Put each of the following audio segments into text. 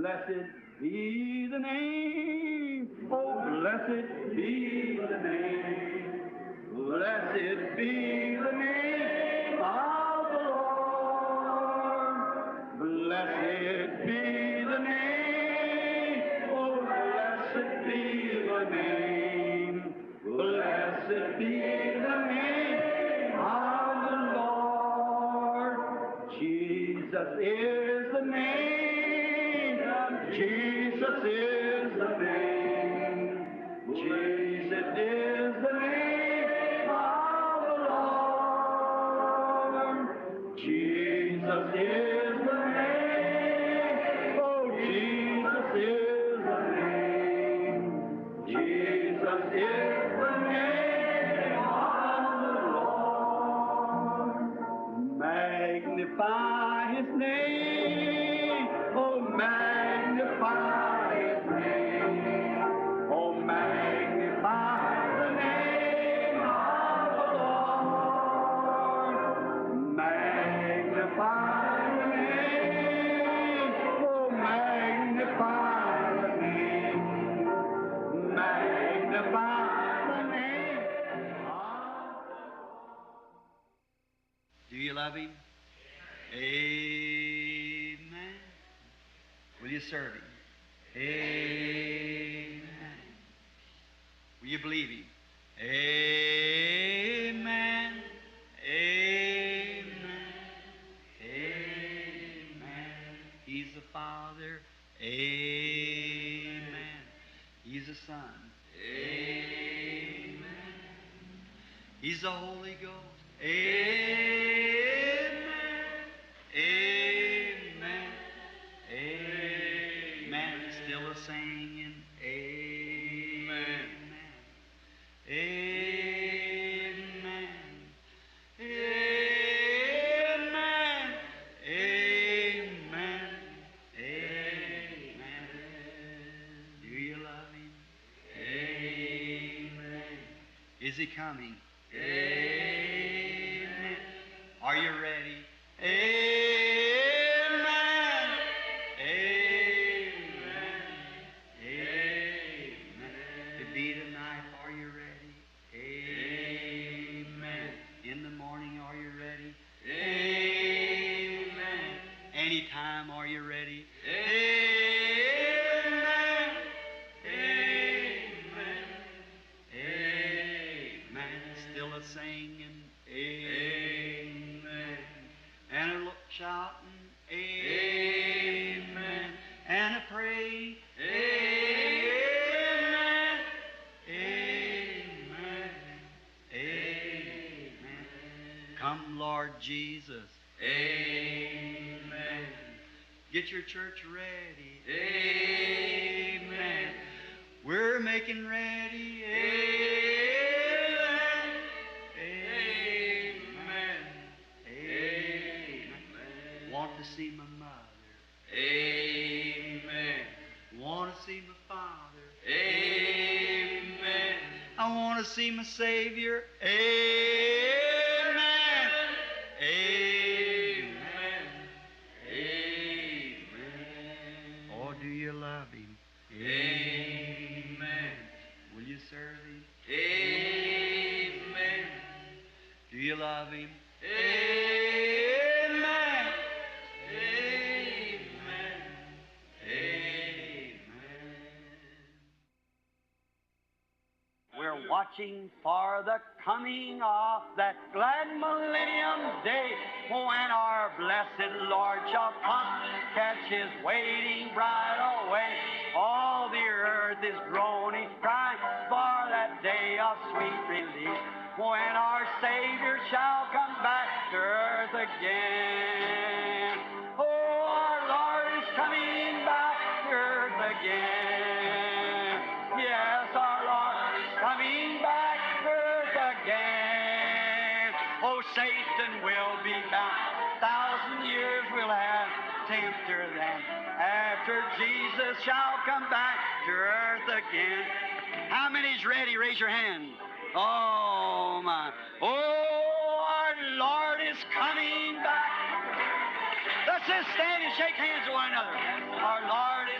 Blessed be the name. Oh, blessed be the name. Blessed be the name of the Lord. Blessed be the name. Oh, blessed be the name. Blessed be the name of the Lord. Jesus is the name. Jesus is the name. Jesus is the name of the Lord. Jesus is the name. Oh, Jesus is the name. Jesus is the name of the Lord. Magnify His name. Oh, magnify His name. Oh, magnify the name of the Lord. Magnify the name. Oh, magnify the name. Magnify the name of the Lord. Do you love Him? Amen. Will you serve Him? Amen. Will you believe Him? Amen. Amen. Amen. He's the Father. Amen. He's the Son. Amen. He's the Holy Ghost. Amen. Amen. Amen. Still a singing. Amen. Amen. Amen. Amen. Amen. Do you love Him? Amen. Is He coming? Amen. Are you ready? Amen. Amen. Amen. To be tonight, are you ready? Amen. In the morning, are you ready? Amen. Anytime, are you ready? Amen. Amen. Amen. Still a singing. Amen. And a shouting. Amen. And a praying. Amen. Amen. Amen. Come, Lord Jesus. Amen. Get your church ready. Amen. We're making ready. Amen. Amen. Amen. Want to see my mother. Amen. Want to see my father. Amen. I want to see my Savior. Amen. Amen. Amen. Oh, do you love Him? Amen. Will you serve Him? Amen. Do you love Him? Amen. Amen. Amen. We're watching for the coming of that glad millennium day when our blessed Lord shall come, catch His waiting bride away. All the earth is groaning, crying for that day of sweet release when our Savior shall come back to earth again. Oh, our Lord is coming back to earth again. Yes, our Lord is coming back to earth again. Oh, Satan will be bound. 1,000 years will have tempter then. After Jesus shall come back to earth again. How many's ready? Raise your hand. Oh, my. Oh, our Lord is coming back. Let's just stand and shake hands with one another. Our Lord is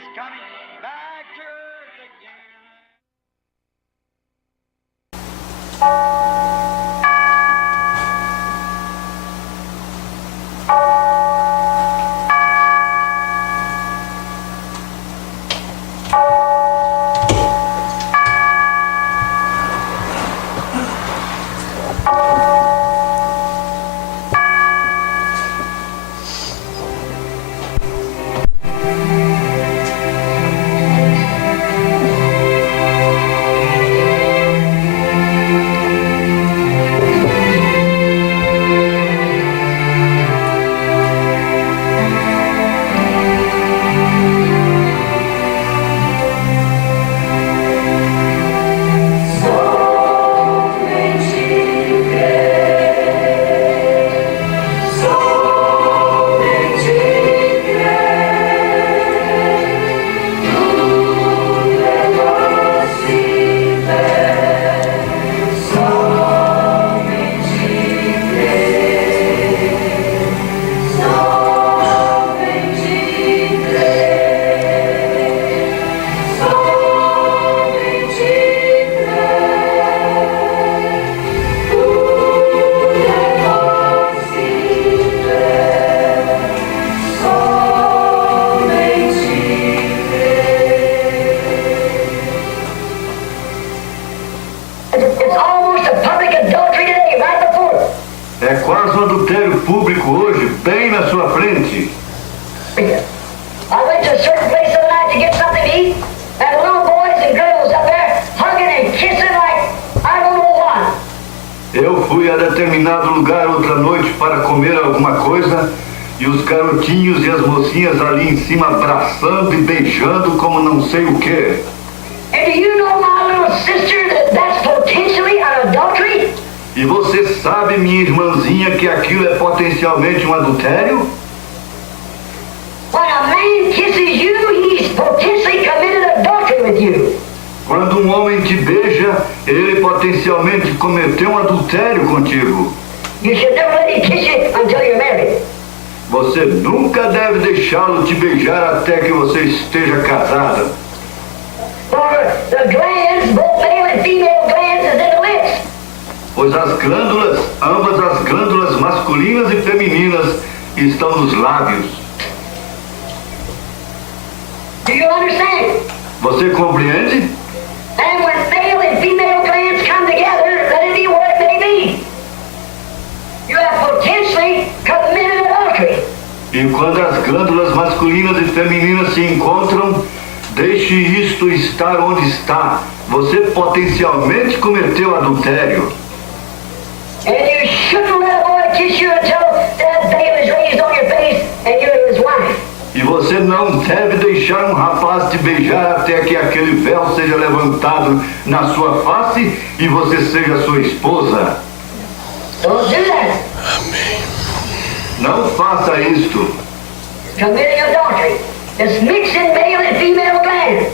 Eu fui a determinado lugar outra noite para comer alguma coisa e os garotinhos e as mocinhas ali em cima abraçando e beijando como não sei o quê. And do you know, my little sister, that that's potentially an adultery? E você sabe, minha irmãzinha, que aquilo é potencialmente um adultério? When a man kisses you, he's potentially committed adultery with you. Quando um homem te beija, ele potencialmente cometeu um adultério contigo. You should never let him kiss you until you're married. Você nunca deve deixá-lo te beijar até que você esteja casada. For the glands, both male and female glands, is in the lips. Pois as glândulas, ambas as glândulas masculinas e femininas, estão nos lábios. Do you understand? Você compreende? And when male and female glands come together, let it be what it may be. You have potentially committed adultery. E quando as glândulas masculinas e femininas se encontram, deixe isto estar onde está. Você potencialmente cometeu adultério. And you shouldn't let a boy kiss you until that veil is raised on your face and you're his wife. E você não deve deixar um rapaz te beijar até que aquele véu seja levantado na sua face e você seja sua esposa. Don't do that. Não faça isto. Committing adultery. It's mixing male and female glands.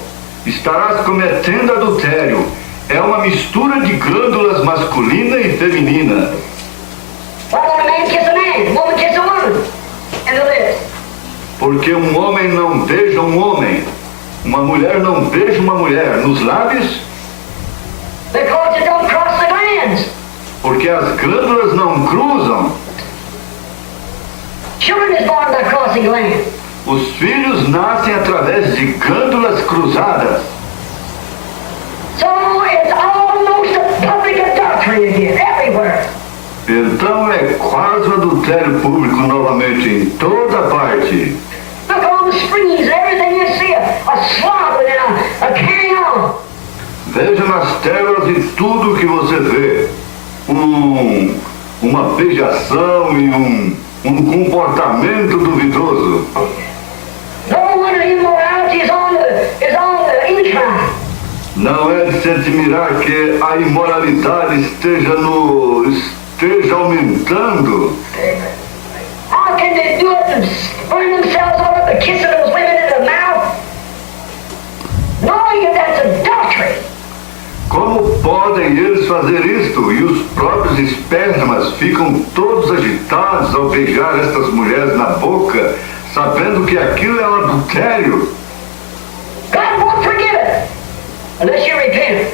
Estarás cometendo adultério. É uma mistura de glândulas masculina e feminina. Why don't a man kiss a man? Woman kiss a woman? And the lips. Porque um homem não beija um homem. Uma mulher não beija uma mulher. Nos lábios? Because it don't cross the glands. Porque as glândulas não cruzam. Children is born by crossing glands. Os filhos nascem através de glândulas cruzadas. So it's almost a public adultery again, everywhere. Então é quase um adultério público novamente em toda parte. Look on the screens, everything you see, a slobbering and a carrying on. Veja nas telas e tudo que você vê. Uma beijação e um comportamento duvidoso. No wonder immorality is on the incline. Não é de se admirar que a imoralidade esteja aumentando. How can they do it and burn themselves all up and kissing those women in the mouth? Knowing that that's adultery. Como podem eles fazer isto? E os próprios espermas ficam todos agitados ao beijar estas mulheres na boca, sabendo que aquilo é um adultério. God won't forgive it unless you repent.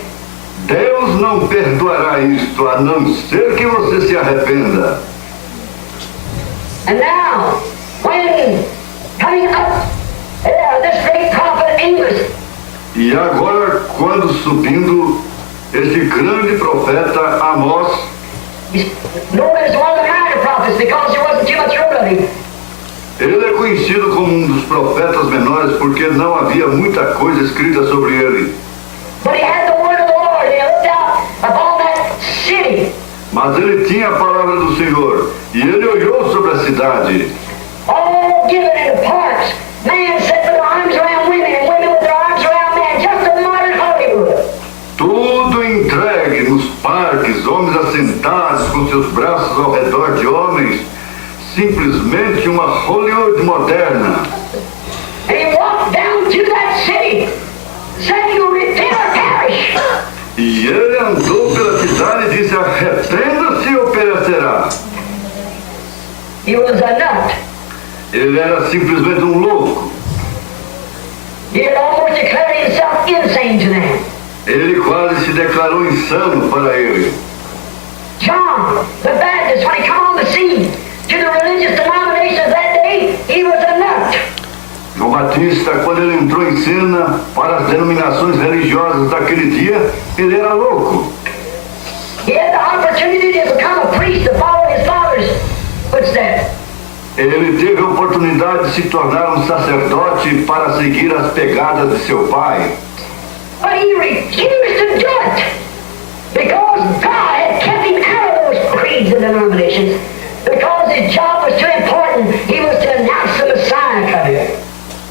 Deus não perdoará isto, a não ser que você se arrependa. And now, when coming up, this great prophet Amos, E agora, quando subindo, este grande profeta Amós, he's known as one of the minor prophets because there wasn't too much room of him. ele é conhecido como um dos profetas menores porque não havia muita coisa escrita sobre ele. But he had the word of the Lord, and he looked out upon that city, Mas ele tinha a palavra do Senhor, e ele olhou sobre a cidade, all given into parts. Man sat with their arms around women, and women with their arms around men, just a modern Hollywood. tudo entregue nos parques, homens assentados com seus braços ao redor de homens, simplesmente uma Hollywood moderna. And he walked down to that city, said, "You repent or perish." E ele andou pela cidade e disse: arrependa-se ou perecerá. He was a nut. Ele era simplesmente um louco. He had almost declared himself insane to them. Ele quase se declarou insano para ele. John the Baptist, when he come on the scene to the religious denominations that day, he was a nut. João Batista, quando ele entrou em cena para as denominações religiosas daquele dia, ele era louco. He had the opportunity to become a priest to follow his father's footsteps. Ele teve a oportunidade de se tornar um sacerdote para seguir as pegadas de seu pai. But he refused to do it because God had kept him out of those creeds and denominations because his job was too important. He was to announce the Messiah coming.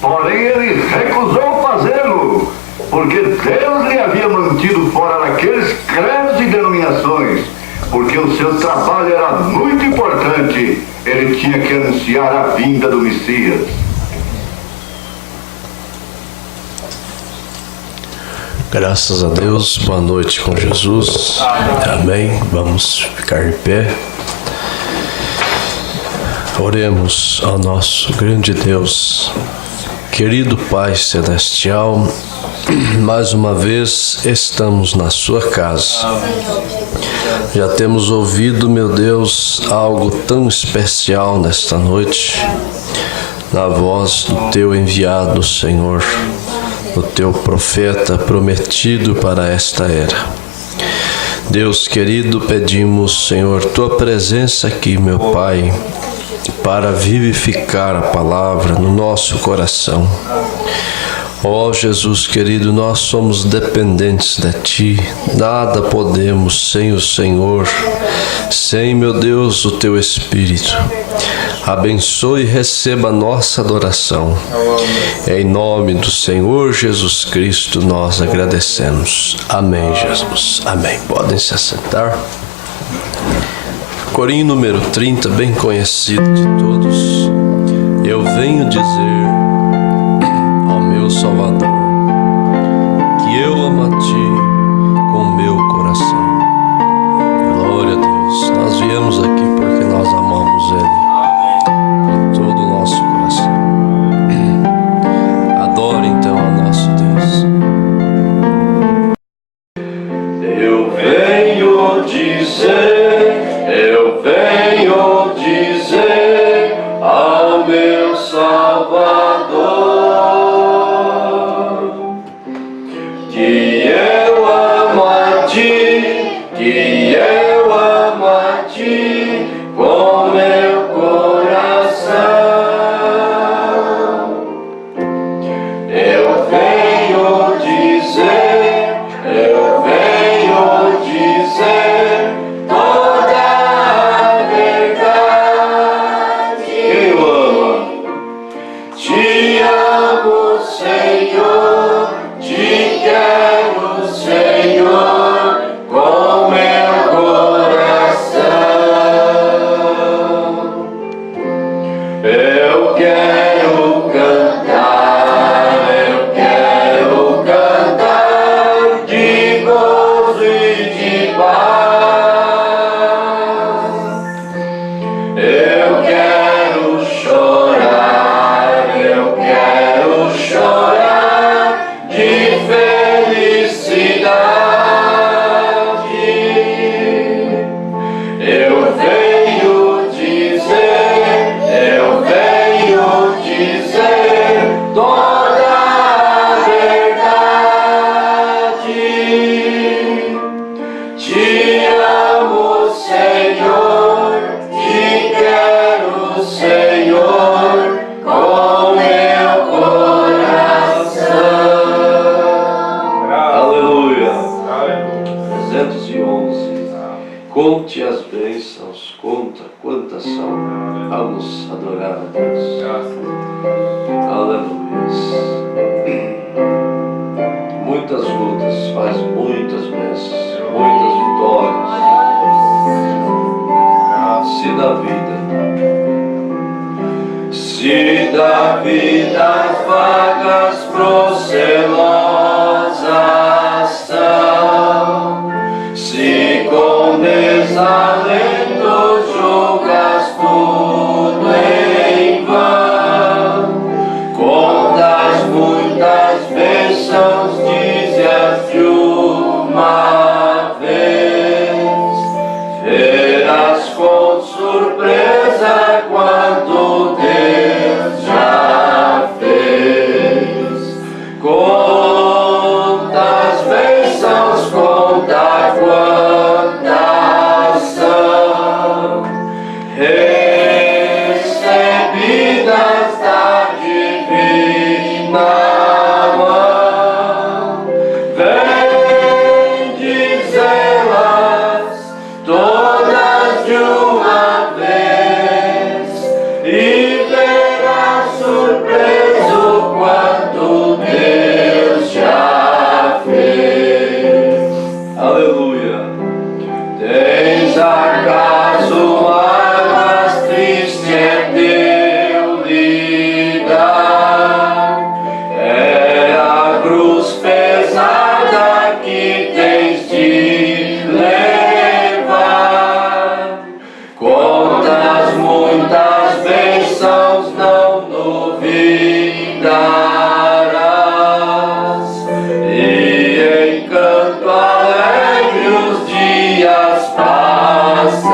Porém, ele recusou fazê-lo, porque Deus lhe havia mantido fora daqueles credos e denominações, porque o seu trabalho era muito importante. Ele tinha que anunciar a vinda do Messias. Graças a Deus, boa noite com Jesus. Amém. Vamos ficar de pé. Oremos ao nosso grande Deus. Querido Pai Celestial, mais uma vez estamos na sua casa. Já temos ouvido, meu Deus, algo tão especial nesta noite, na voz do Teu enviado, Senhor, do Teu profeta prometido para esta era. Deus querido, pedimos, Senhor, Tua presença aqui, meu Pai, para vivificar a palavra no nosso coração. Ó Jesus querido, nós somos dependentes de Ti, nada podemos sem o Senhor, sem, meu Deus, o Teu Espírito. Abençoe e receba a nossa adoração. Em nome do Senhor Jesus Cristo nós agradecemos. Amém, Jesus. Amém. Podem se assentar. Corinho número 30, bem conhecido de todos. Eu venho dizer ao meu Salvador que eu amo a Ti com o meu coração. Glória a Deus. Nós viemos aqui porque nós amamos Ele com todo o nosso coração. Adore então ao nosso Deus. Eu venho dizer ao meu Salvador que eu amo a Ti, que eu amo a Ti com meu coração. Eu venho dizer toda a verdade. Eu amo, Te amo, Senhor, Te quero, Senhor, com meu coração. Conte as bênçãos, conta quantas são. Vamos adorar a Deus. Aleluia. Muitas lutas, faz muitas bênçãos, muitas vitórias. Se dá vida, se dá vida, as vagas procelosas são. Se com desalento julgas tudo em vão, contas muitas bênçãos, dize-as de uma vez, verás com surpresa quanto Deus já fez. Contas bênçãos, conta quantas são recebidas da divina mão. Vem dizê-las todas de uma vez e verás surpreso quanto Deus já fez. Aleluia. Tens acaso mágoas, triste é teu lidar? É a cruz pesada que tens de levar. Contas muitas bênçãos, não duvidarás, e em canto alegre os dias passarão.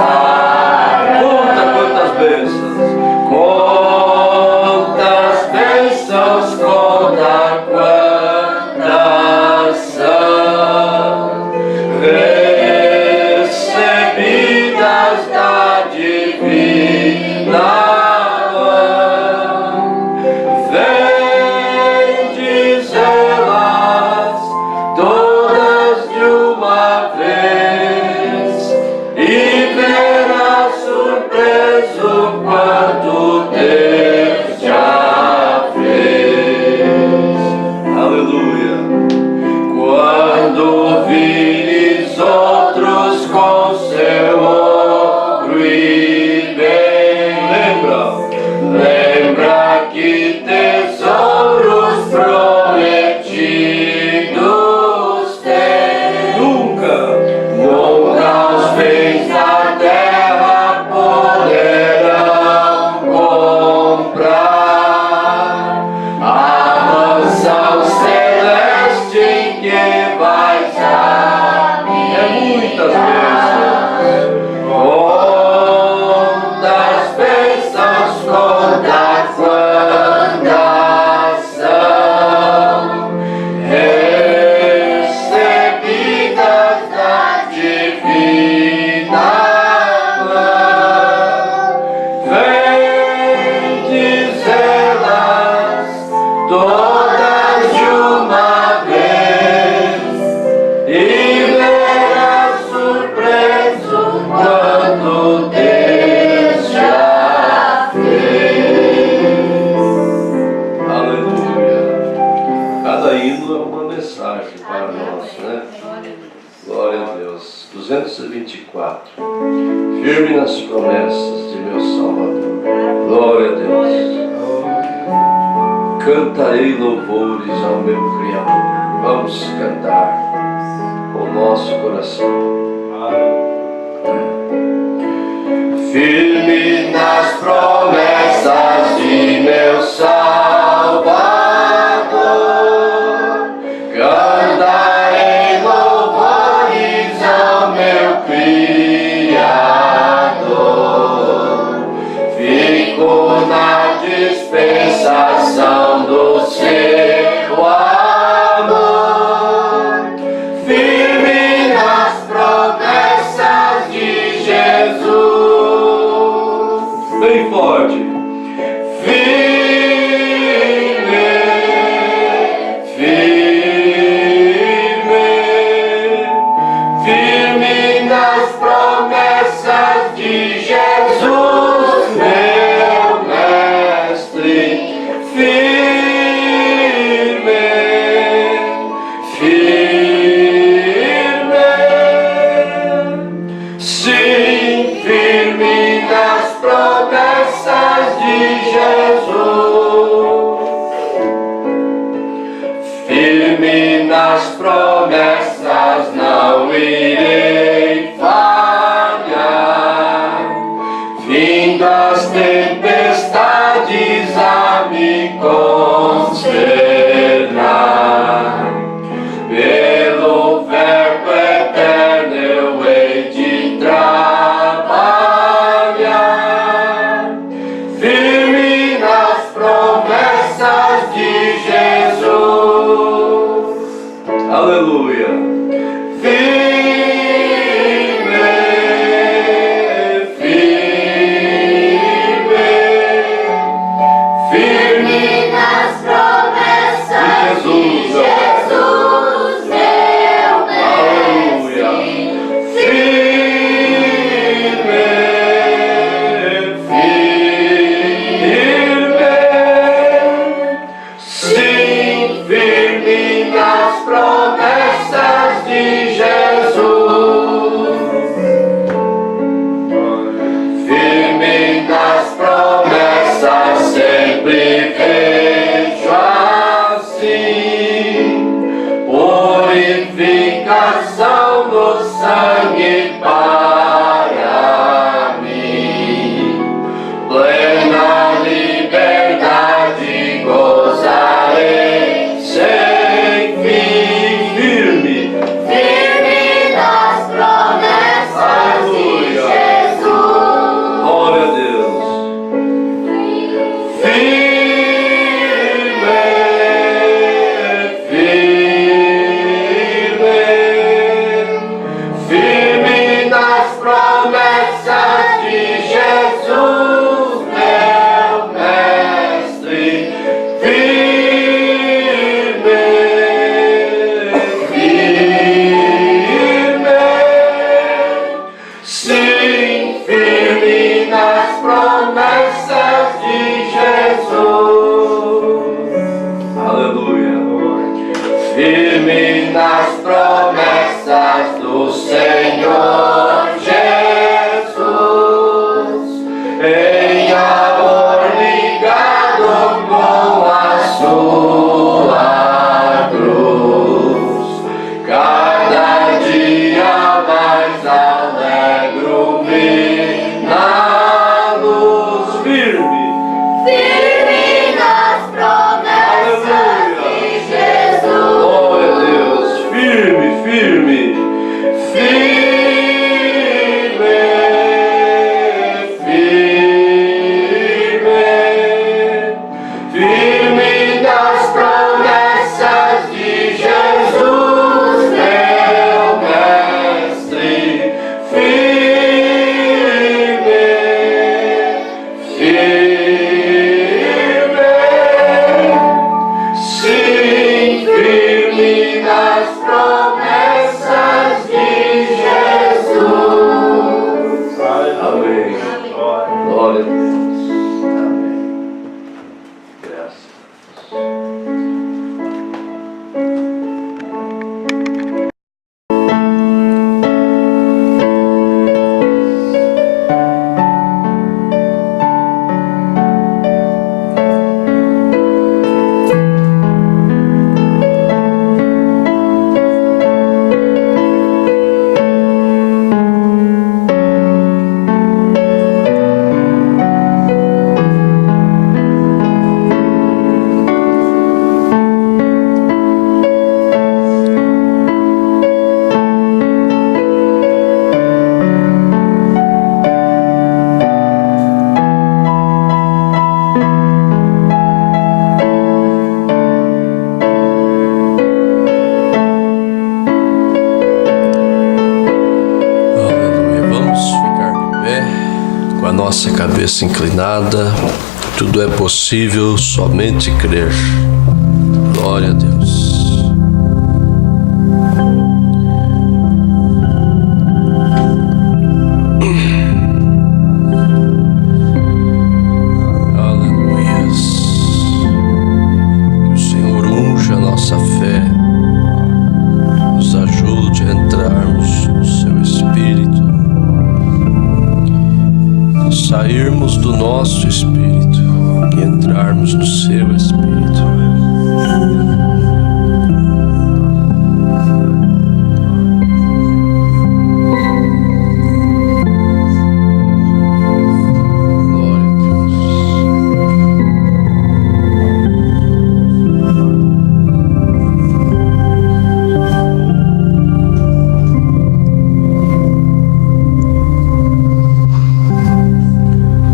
Conta quantas bênçãos, quantas bênçãos, conta quantas são recebidas da divina mão. Vem dizê-las todas de uma vez e verás surpreso quanto Deus já fez. Aleluia. Quando vires outros com seu ouro e bem, lembra que tesouros prometidos tem. Nunca os bens da terra poderão comprar a mansão celeste em que vais habitar. É muitas bênçãos, quantas bênçãos, conta quantas são recebidas da divina mão. Vem dizê-las todas de uma vez e verás surpreso quanto Deus já fez. Aleluia. Cada hino é uma mensagem para nós, né? Glória a Deus. 224. Firme nas promessas de meu Salvador. Glória a Deus. Cantarei louvores ao meu Criador. Vamos cantar com o nosso coração. Firme nas promessas de meu Salvador, cantarei louvores ao meu Criador. forte. Firme, firme, firme nas promessas de Jesus, meu mestre. Firme, firme, sim, firme nas promessas de Jesus. Firme nas promessas, não irei falhar. Vindo as tempestades a me consternar, pelo verbo eterno eu hei de trabalhar. Firme nas promessas de Jesus. Aleluia. Firme, firme, firme nas promessas. com a nossa cabeça inclinada, tudo é possível, somente crer. Glória a Deus. Sairmos do nosso espírito e entrarmos no seu espírito. Glória a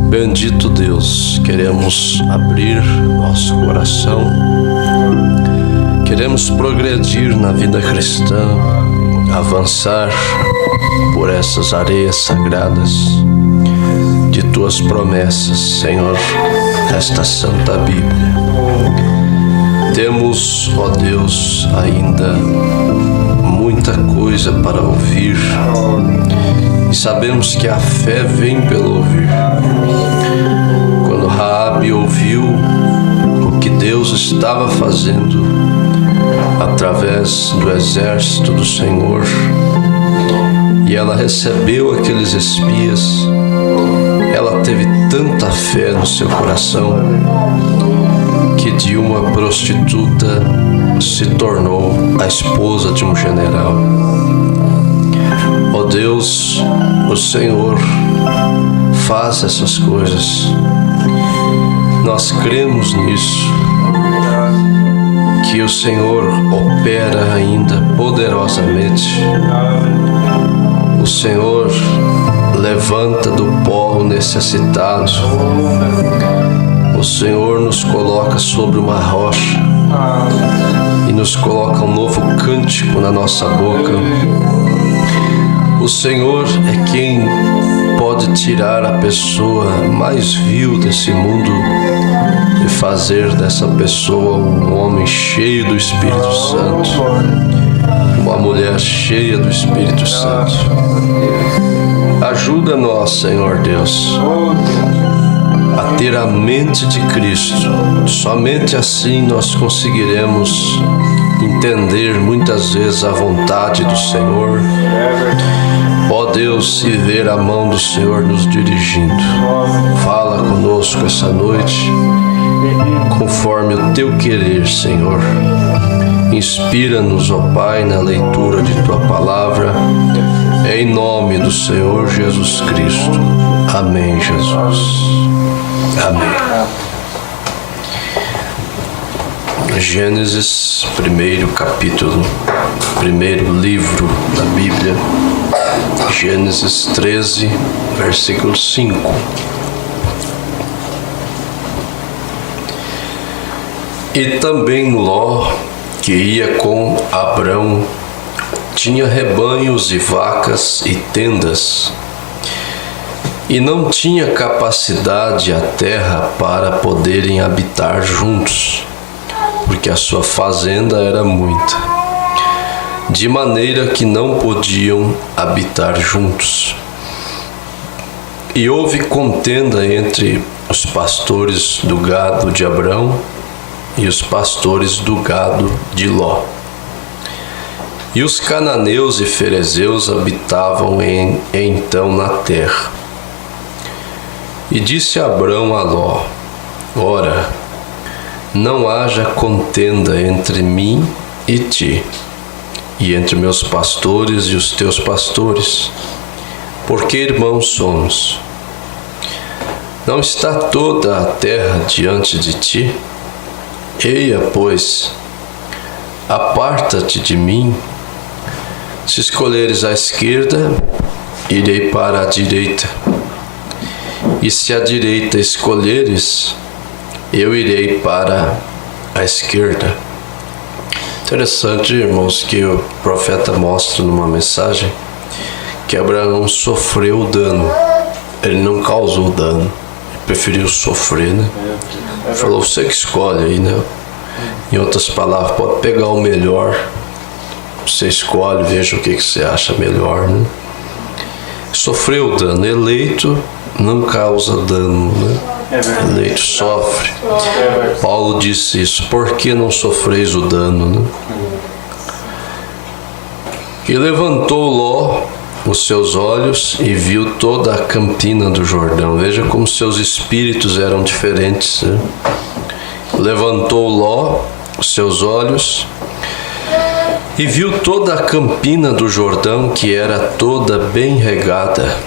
Bendito Deus, queremos abrir nosso coração, queremos progredir na vida cristã, avançar por essas areias sagradas de Tuas promessas, Senhor, esta Santa Bíblia. Temos, ó Deus, ainda muita coisa para ouvir e sabemos que a fé vem pelo ouvir. Quando Raabe ouviu o que Deus estava fazendo através do exército do Senhor e ela recebeu aqueles espias, ela teve tanta fé no seu coração que de uma prostituta se tornou a esposa de um general. Ó Deus, o Senhor faz essas coisas. Nós cremos nisso, que o Senhor opera ainda poderosamente. O Senhor levanta do pó o necessitado. O Senhor nos coloca sobre uma rocha e nos coloca um novo cântico na nossa boca. O Senhor é quem pode tirar a pessoa mais vil desse mundo e fazer dessa pessoa um homem cheio do Espírito Santo, uma mulher cheia do Espírito Santo. Ajuda-nos, Senhor Deus, a ter a mente de Cristo. Somente assim nós conseguiremos entender muitas vezes a vontade do Senhor. Ó Deus, e ver a mão do Senhor nos dirigindo. Fala conosco essa noite, conforme o Teu querer, Senhor. Inspira-nos, ó Pai, na leitura de Tua Palavra, em nome do Senhor Jesus Cristo. Amém, Jesus. Amém. Gênesis, primeiro capítulo, primeiro livro da Bíblia. Gênesis 13, versículo 5. E também Ló, que ia com Abrão, tinha rebanhos e vacas e tendas, e não tinha capacidade a terra para poderem habitar juntos, porque a sua fazenda era muita, de maneira que não podiam habitar juntos. E houve contenda entre os pastores do gado de Abrão e os pastores do gado de Ló. E os cananeus e ferezeus habitavam então na terra. E disse Abrão a Ló: Ora, não haja contenda entre mim e ti, e entre meus pastores e os teus pastores, porque irmãos somos. Não está toda a terra diante de ti? Eia, pois, aparta-te de mim. Se escolheres a esquerda, irei para a direita, e se a direita escolheres, eu irei para a esquerda. Interessante, irmãos, que o profeta mostra numa mensagem que Abraão sofreu dano ele não causou dano, ele preferiu sofrer, né? Ele falou, você que escolhe aí, né? Em outras palavras, pode pegar o melhor, você escolhe, veja o que você acha melhor, né? Sofreu dano, eleito não causa dano, né? Eleito sofre. Paulo disse isso, por que não sofreis o dano, né? E levantou Ló os seus olhos e viu toda a campina do Jordão. Veja como seus espíritos eram diferentes, né? Levantou Ló os seus olhos e viu toda a campina do Jordão, que era toda bem regada,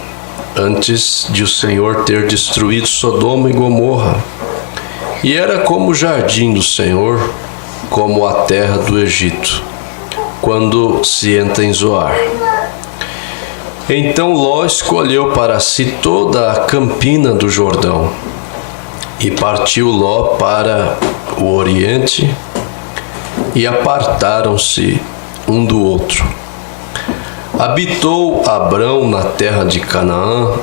antes de o Senhor ter destruído Sodoma e Gomorra. E era como o jardim do Senhor, como a terra do Egito, quando se entra em Zoar. Então Ló escolheu para si toda a campina do Jordão, e partiu Ló para o oriente, e apartaram-se um do outro. Habitou Abrão na terra de Canaã,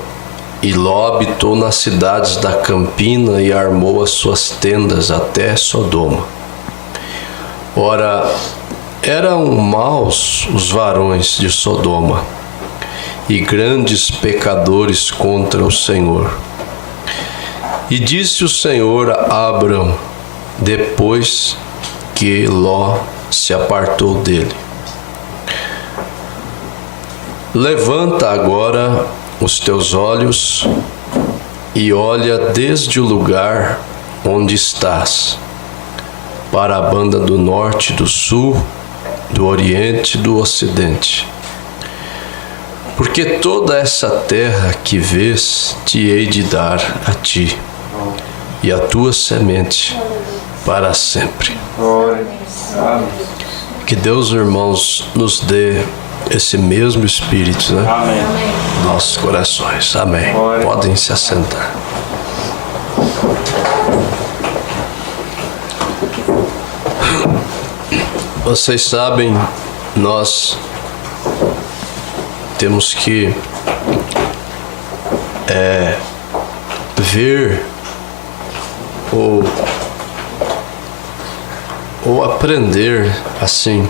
e Ló habitou nas cidades da campina e armou as suas tendas até Sodoma. Ora, eram maus os varões de Sodoma, e grandes pecadores contra o Senhor. E disse o Senhor a Abrão, depois que Ló se apartou dele: levanta agora os teus olhos e olha desde o lugar onde estás, para a banda do norte, do sul, do oriente e do ocidente. Porque toda essa terra que vês te hei de dar a ti e a tua semente para sempre. Que Deus, irmãos, nos dê esse mesmo Espírito, né? Amém. Nossos corações. Amém. Podem se assentar. Vocês sabem, nós temos que ver ou aprender assim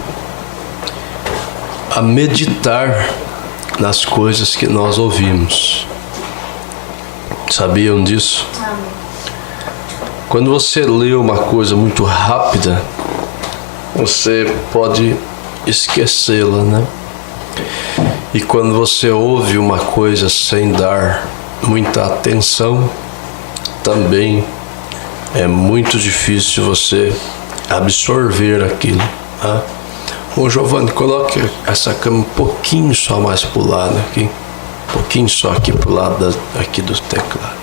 a meditar nas coisas que nós ouvimos. Sabiam disso? Quando você lê uma coisa muito rápida, você pode esquecê-la, né? E quando você ouve uma coisa sem dar muita atenção, também é muito difícil você absorver aquilo, tá? Ô Giovanni, coloque essa cama um pouquinho só mais pro lado aqui. Um pouquinho só aqui pro lado aqui do teclado.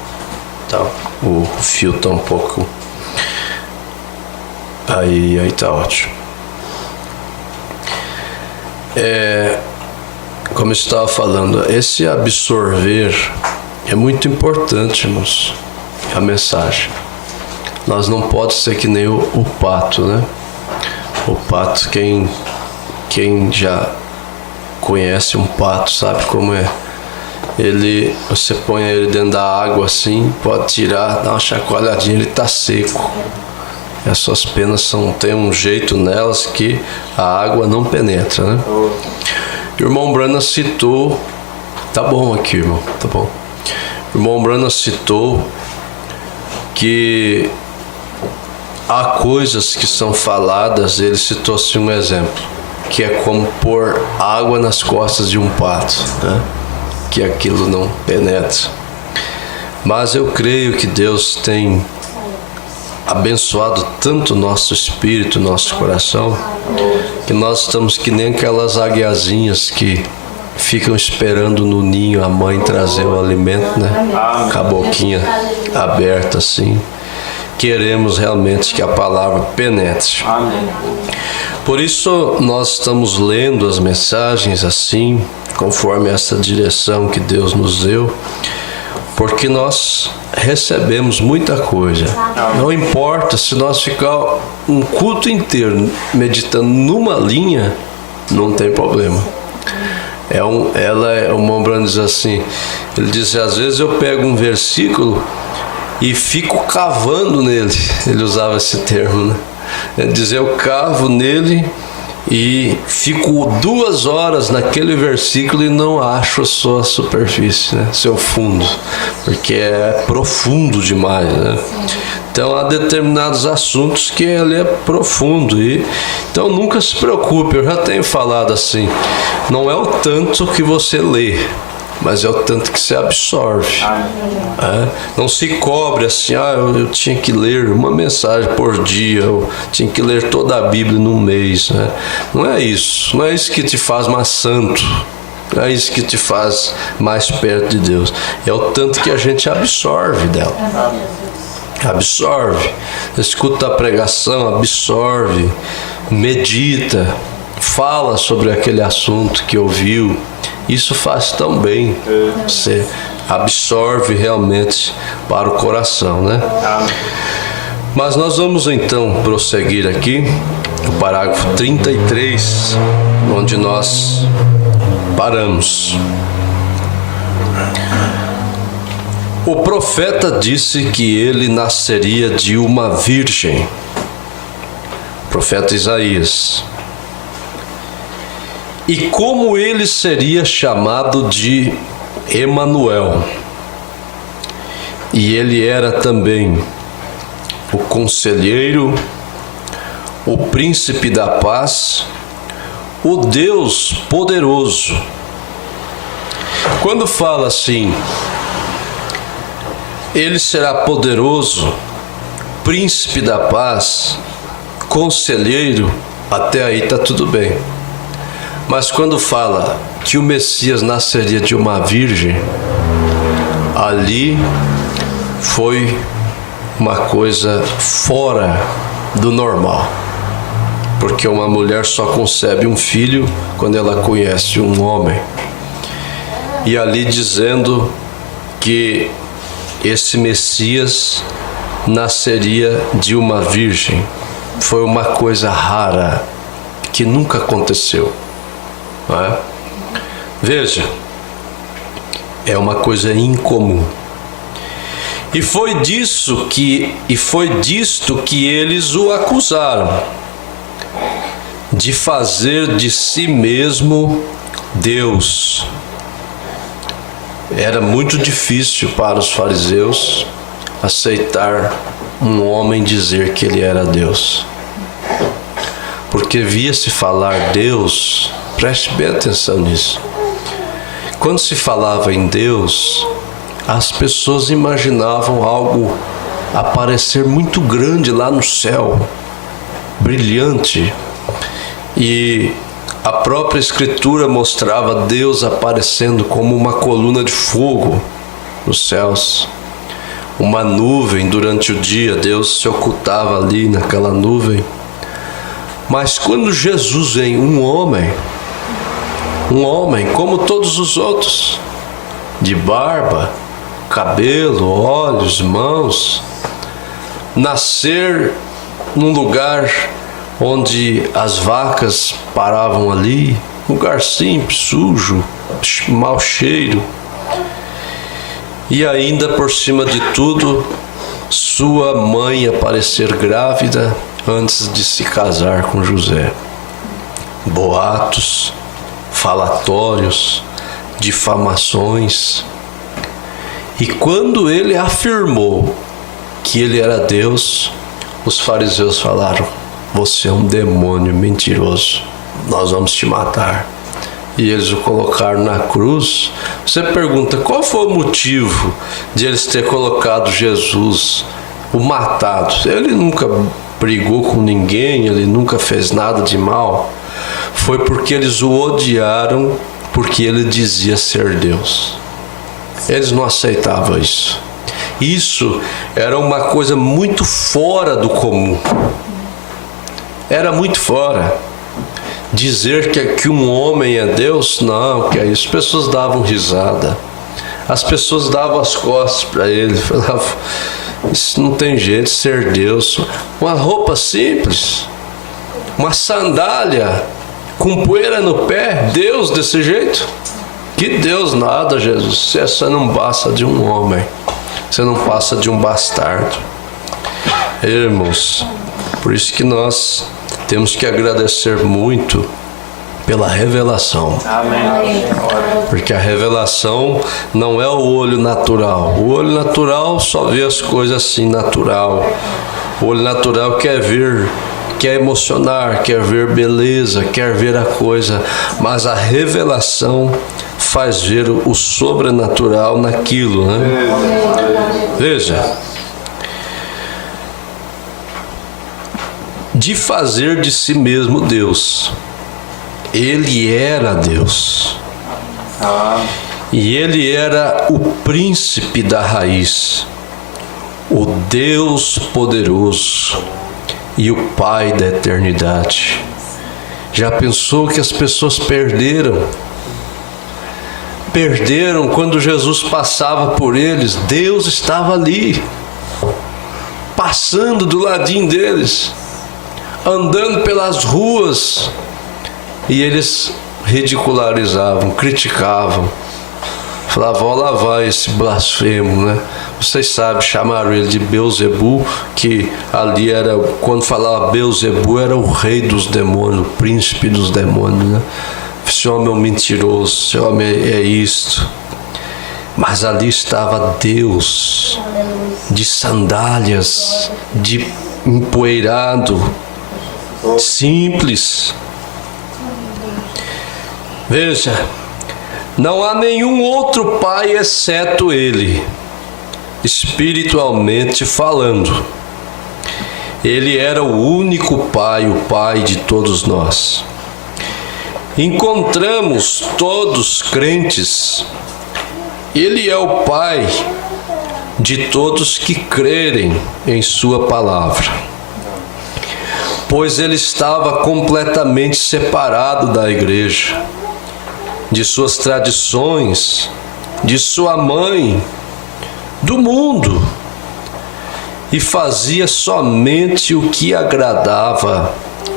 Tá? O fio tá um pouco... Aí tá ótimo. Como eu estava falando, esse absorver é muito importante, irmãos. A mensagem. Nós não pode ser que nem o pato, né? O pato, quem já conhece um pato sabe como é. Você põe ele dentro da água assim, pode tirar, dá uma chacoalhadinha, ele tá seco. As suas penas tem um jeito nelas que a água não penetra, né? O irmão Branham citou, tá bom aqui, irmão, tá bom. O irmão Branham citou que há coisas que são faladas, ele citou assim um exemplo, que é como pôr água nas costas de um pato, né? Que aquilo não penetra. Mas eu creio que Deus tem abençoado tanto o nosso espírito, nosso coração, que nós estamos que nem aquelas águiazinhas que ficam esperando no ninho a mãe trazer o alimento, né? Com a boquinha aberta assim. Queremos realmente que a palavra penetre. Por isso nós estamos lendo as mensagens assim, conforme essa direção que Deus nos deu, porque nós recebemos muita coisa. Não importa se nós ficar um culto inteiro meditando numa linha, não tem problema. O irmão Branham diz assim, Ele disse, às vezes eu pego um versículo e fico cavando nele. Ele usava esse termo, né? Ele dizia, eu cavo nele e fico 2 horas naquele versículo e não acho a sua superfície, né? Seu fundo, porque é profundo demais, né? Então há determinados assuntos que ele é profundo, então nunca se preocupe, eu já tenho falado assim, não é o tanto que você lê, mas é o tanto que você absorve. Não se cobre assim, eu tinha que ler uma mensagem por dia, eu tinha que ler toda a Bíblia num mês, né? Não é isso que te faz mais santo, não é isso que te faz mais perto de Deus, é o tanto que a gente absorve dela. Absorve, escuta a pregação, absorve, medita, fala sobre aquele assunto que ouviu. Isso faz tão bem, você absorve realmente para o coração, né? Mas nós vamos então prosseguir aqui no parágrafo 33, onde nós paramos. O profeta disse que ele nasceria de uma virgem. O profeta Isaías. E como ele seria chamado de Emanuel. E ele era também o conselheiro, o príncipe da paz, o Deus poderoso. Quando fala assim, ele será poderoso, príncipe da paz, conselheiro, até aí está tudo bem. Mas quando fala que o Messias nasceria de uma virgem, ali foi uma coisa fora do normal. Porque uma mulher só concebe um filho quando ela conhece um homem. E ali dizendo que esse Messias nasceria de uma virgem. Foi uma coisa rara, que nunca aconteceu. Não é? Veja, é uma coisa incomum. E foi disto que eles o acusaram, de fazer de si mesmo Deus. Era muito difícil para os fariseus aceitar um homem dizer que ele era Deus. Porque via-se falar Deus, preste bem atenção nisso. Quando se falava em Deus, as pessoas imaginavam algo aparecer muito grande lá no céu, brilhante. E a própria Escritura mostrava Deus aparecendo como uma coluna de fogo nos céus. Uma nuvem durante o dia, Deus se ocultava ali naquela nuvem. Mas quando Jesus vem, um homem como todos os outros, de barba, cabelo, olhos, mãos, nascer num lugar onde as vacas paravam ali, lugar simples, sujo, mau cheiro. E ainda por cima de tudo, sua mãe aparecer grávida antes de se casar com José. Boatos, falatórios, difamações. E quando ele afirmou que ele era Deus, os fariseus falaram: você é um demônio mentiroso, nós vamos te matar. E eles o colocaram na cruz. Você pergunta, qual foi o motivo de eles ter colocado Jesus, o matado? Ele nunca brigou com ninguém, ele nunca fez nada de mal. Foi porque eles o odiaram, porque ele dizia ser Deus. Eles não aceitavam isso. Isso era uma coisa muito fora do comum. Era muito fora. Dizer que um homem é Deus, não, que é isso. As pessoas davam risada. As pessoas davam as costas para ele. Falavam, isso não tem jeito de ser Deus. Uma roupa simples, uma sandália com poeira no pé, Deus desse jeito? Que Deus nada, Jesus. Você não passa de um homem. Você não passa de um bastardo. Irmãos, por isso que nós temos que agradecer muito pela revelação. Amém. Porque a revelação não é o olho natural. O olho natural só vê as coisas assim, natural. O olho natural quer ver, quer emocionar, quer ver beleza, quer ver a coisa. Mas a revelação faz ver o sobrenatural naquilo, né? Veja. De fazer de si mesmo Deus. Ele era Deus. E ele era o príncipe da raiz, o Deus poderoso e o Pai da eternidade. Já pensou que as pessoas perderam? Perderam quando Jesus passava por eles. Deus estava ali, passando do ladinho deles, andando pelas ruas, e eles ridicularizavam, criticavam, falavam: ó, lá vai esse blasfemo, né? Vocês sabem, chamaram ele de Beelzebu, que ali era, quando falava Beelzebu, era o rei dos demônios, o príncipe dos demônios, né? Esse homem é um mentiroso, esse homem é isto. Mas ali estava Deus, de sandálias, de empoeirado, simples. Veja, não há nenhum outro pai exceto ele, espiritualmente falando. Ele era o único pai, o pai de todos nós. Encontramos todos crentes. Ele é o pai de todos que crerem em sua palavra, pois ele estava completamente separado da igreja, de suas tradições, de sua mãe, do mundo, e fazia somente o que agradava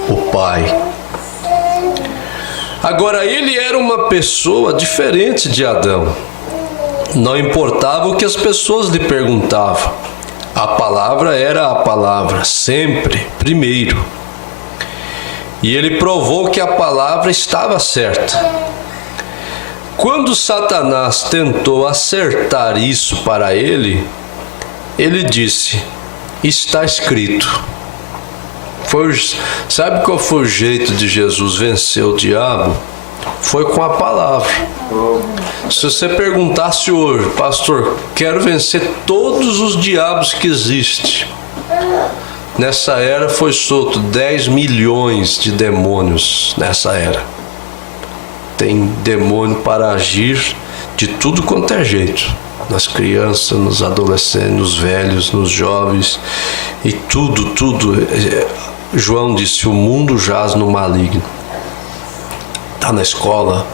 o Pai. Agora, ele era uma pessoa diferente de Adão. Não importava o que as pessoas lhe perguntavam. A palavra era a palavra, sempre, primeiro. E ele provou que a palavra estava certa. Quando Satanás tentou acertar isso para ele, ele disse: está escrito. Sabe qual foi o jeito de Jesus vencer o diabo? Foi com a palavra. Se você perguntasse hoje: pastor, quero vencer todos os diabos que existem. Nessa era foi solto 10 milhões de demônios nessa era. Tem demônio para agir de tudo quanto é jeito. Nas crianças, nos adolescentes, nos velhos, nos jovens. E tudo. João disse: o mundo jaz no maligno. Está na escola,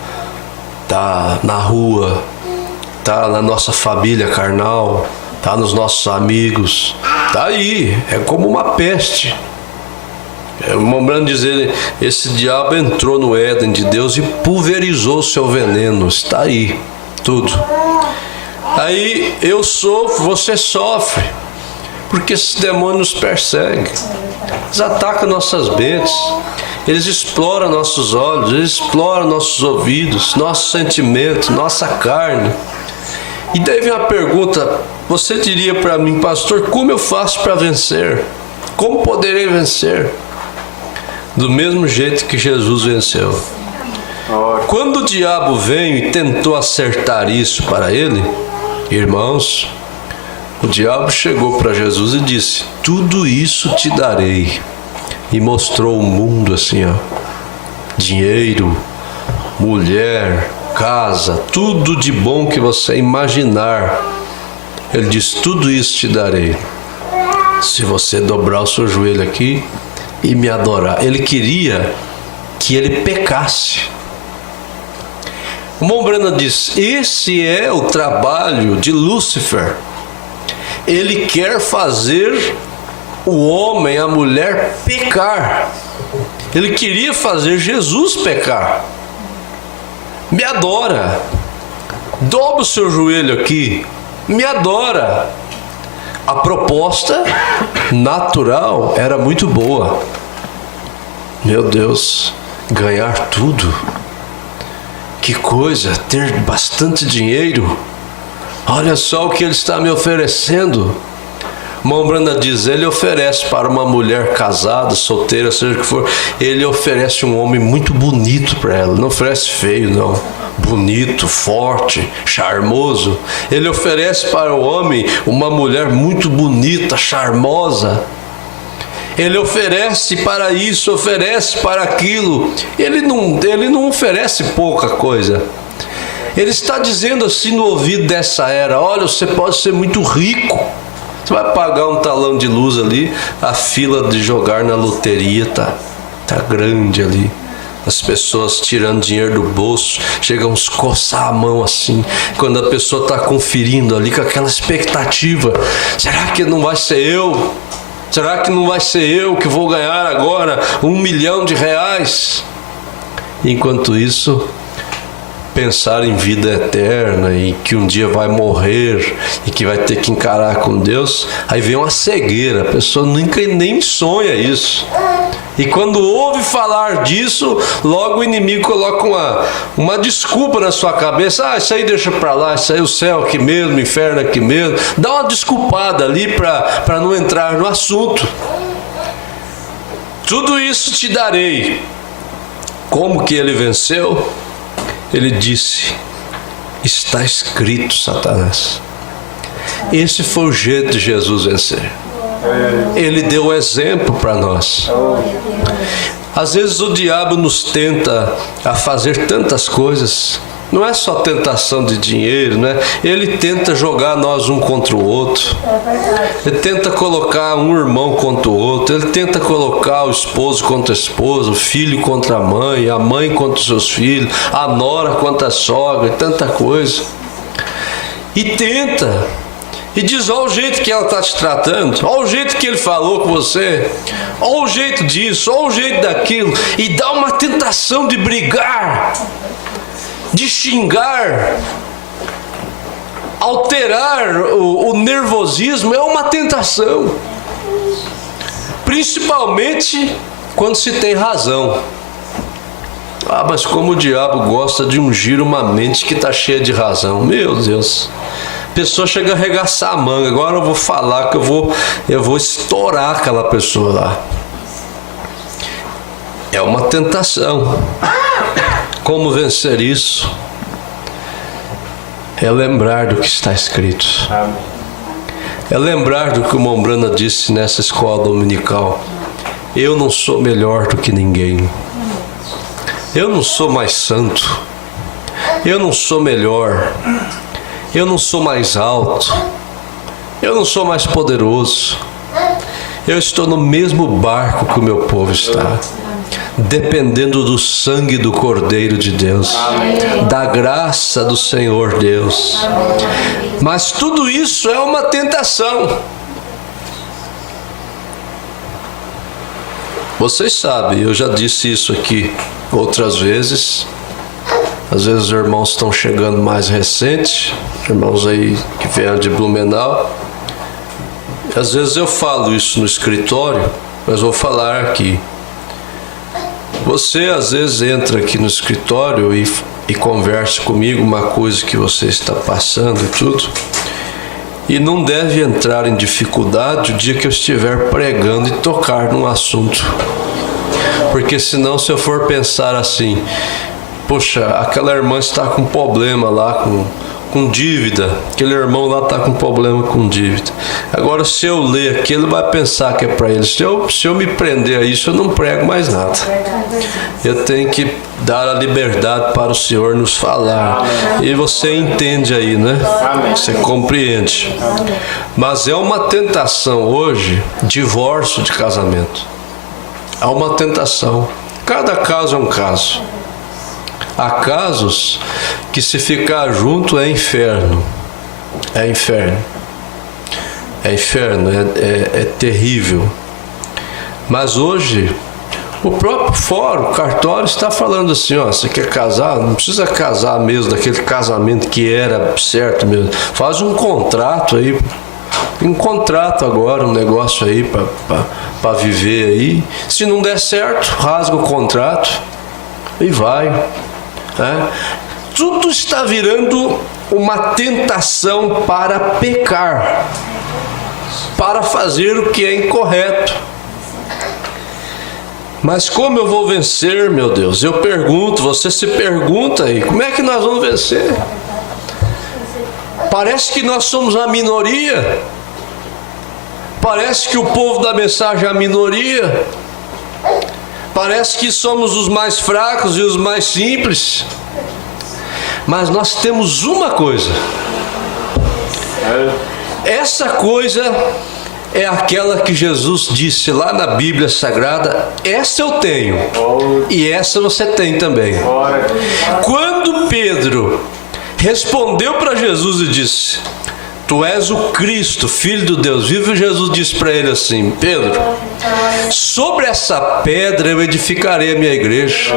está na rua, está na nossa família carnal, está nos nossos amigos. Está aí, é como uma peste. Lembrando de dizer, esse diabo entrou no Éden de Deus e pulverizou seu veneno. Está aí, tudo. Aí eu sofro, você sofre, porque esses demônios nos perseguem. Eles atacam nossas mentes, eles exploram nossos olhos, eles exploram nossos ouvidos, nossos sentimentos, nossa carne. E daí vem a pergunta: você diria para mim, pastor, como eu faço para vencer? Como poderei vencer? Do mesmo jeito que Jesus venceu. Quando o diabo veio e tentou acertar isso para ele, irmãos, o diabo chegou para Jesus e disse: tudo isso te darei. E mostrou o mundo assim, ó: dinheiro, mulher, casa, tudo de bom que você imaginar. Ele disse: tudo isso te darei, se você dobrar o seu joelho aqui e me adorar. Ele queria que ele pecasse. O Mombrana diz: esse é o trabalho de Lúcifer. Ele quer fazer o homem, a mulher pecar. Ele queria fazer Jesus pecar. Me adora. dobra o seu joelho aqui, me adora. A proposta natural era muito boa. Meu Deus, ganhar tudo. Que coisa, ter bastante dinheiro. Olha só o que ele está me oferecendo. Irmão Branda diz, ele oferece para uma mulher casada, solteira, seja o que for, ele oferece um homem muito bonito para ela, não oferece feio não, bonito, forte, charmoso. Ele oferece para o homem uma mulher muito bonita, charmosa. Ele oferece para isso, oferece para aquilo. Ele não oferece pouca coisa. Ele está dizendo assim no ouvido dessa era, olha, você pode ser muito rico. Você vai pagar um talão de luz ali, a fila de jogar na loteria tá grande ali. As pessoas tirando dinheiro do bolso, chegam a uns coçar a mão assim, quando a pessoa está conferindo ali com aquela expectativa. Será que não vai ser eu? Será que não vai ser eu que vou ganhar agora R$1 milhão? Enquanto isso, pensar em vida eterna e que um dia vai morrer e que vai ter que encarar com Deus, aí vem uma cegueira, a pessoa nunca nem sonha isso. E quando ouve falar disso, logo o inimigo coloca uma desculpa na sua cabeça. Isso aí deixa para lá, isso aí o céu aqui mesmo, o inferno aqui mesmo. Dá uma desculpada ali para não entrar no assunto. Tudo isso te darei. Como que ele venceu? Ele disse, está escrito, Satanás. Esse foi o jeito de Jesus vencer. Ele deu o exemplo para nós. Às vezes o diabo nos tenta a fazer tantas coisas. Não é só tentação de dinheiro, né? Ele tenta jogar nós um contra o outro. Ele tenta colocar um irmão contra o outro. Ele tenta colocar o esposo contra a esposa, o filho contra a mãe contra os seus filhos, a nora contra a sogra, tanta coisa. E tenta. E diz, olha o jeito que ela está te tratando, olha o jeito que ele falou com você, olha o jeito disso, olha o jeito daquilo. E dá uma tentação de brigar, de xingar, alterar o nervosismo. É uma tentação, principalmente quando se tem razão. Ah, mas como o diabo gosta de ungir uma mente que está cheia de razão. Meu Deus, a pessoa chega a arregaçar a manga. Agora eu vou falar que eu vou estourar aquela pessoa lá. É uma tentação. Como vencer isso? É lembrar do que está escrito. É lembrar do que o irmão Branda disse nessa escola dominical. Eu não sou melhor do que ninguém. Eu não sou mais santo. Eu não sou melhor. Eu não sou mais alto. Eu não sou mais poderoso. Eu estou no mesmo barco que o meu povo está, dependendo do sangue do Cordeiro de Deus, da graça do Senhor Deus. Mas tudo isso é uma tentação. Vocês sabem, eu já disse isso aqui outras vezes. Às vezes os irmãos estão chegando mais recentes, irmãos aí que vieram de Blumenau. Às vezes eu falo isso no escritório, mas vou falar aqui. Você às vezes entra aqui no escritório e conversa comigo uma coisa que você está passando e tudo, e não deve entrar em dificuldade o dia que eu estiver pregando e tocar num assunto. Porque senão, se eu for pensar assim, poxa, aquela irmã está com problema lá, com dívida, aquele irmão lá está com problema com dívida. Agora, se eu ler aqui, ele vai pensar que é para ele. Se eu me prender a isso, eu não prego mais nada. Eu tenho que dar a liberdade para o Senhor nos falar. E você entende aí, né? Você compreende. Mas é uma tentação hoje, divórcio de casamento. É uma tentação. Cada caso é um caso. Há casos que se ficar junto é inferno. É inferno. É inferno, é terrível. Mas hoje, O próprio fórum, o cartório, está falando assim, ó, você quer casar? Não precisa casar mesmo daquele casamento que era certo mesmo. Faz um contrato aí, um contrato agora, um negócio aí para viver aí. Se não der certo, rasga o contrato e vai. Né? Tudo está virando uma tentação para pecar, para fazer o que é incorreto. Mas como eu vou vencer, meu Deus? Eu pergunto, você se pergunta aí, como é que nós vamos vencer? Parece que nós somos a minoria. Parece que o povo da mensagem é a minoria. Parece que somos os mais fracos e os mais simples. Mas nós temos uma coisa. Essa coisa é aquela que Jesus disse lá na Bíblia Sagrada: essa eu tenho, e essa você tem também. Quando Pedro respondeu para Jesus e disse: tu és o Cristo, Filho do Deus vivo, Jesus disse para ele assim: Pedro, sobre essa pedra eu edificarei a minha igreja,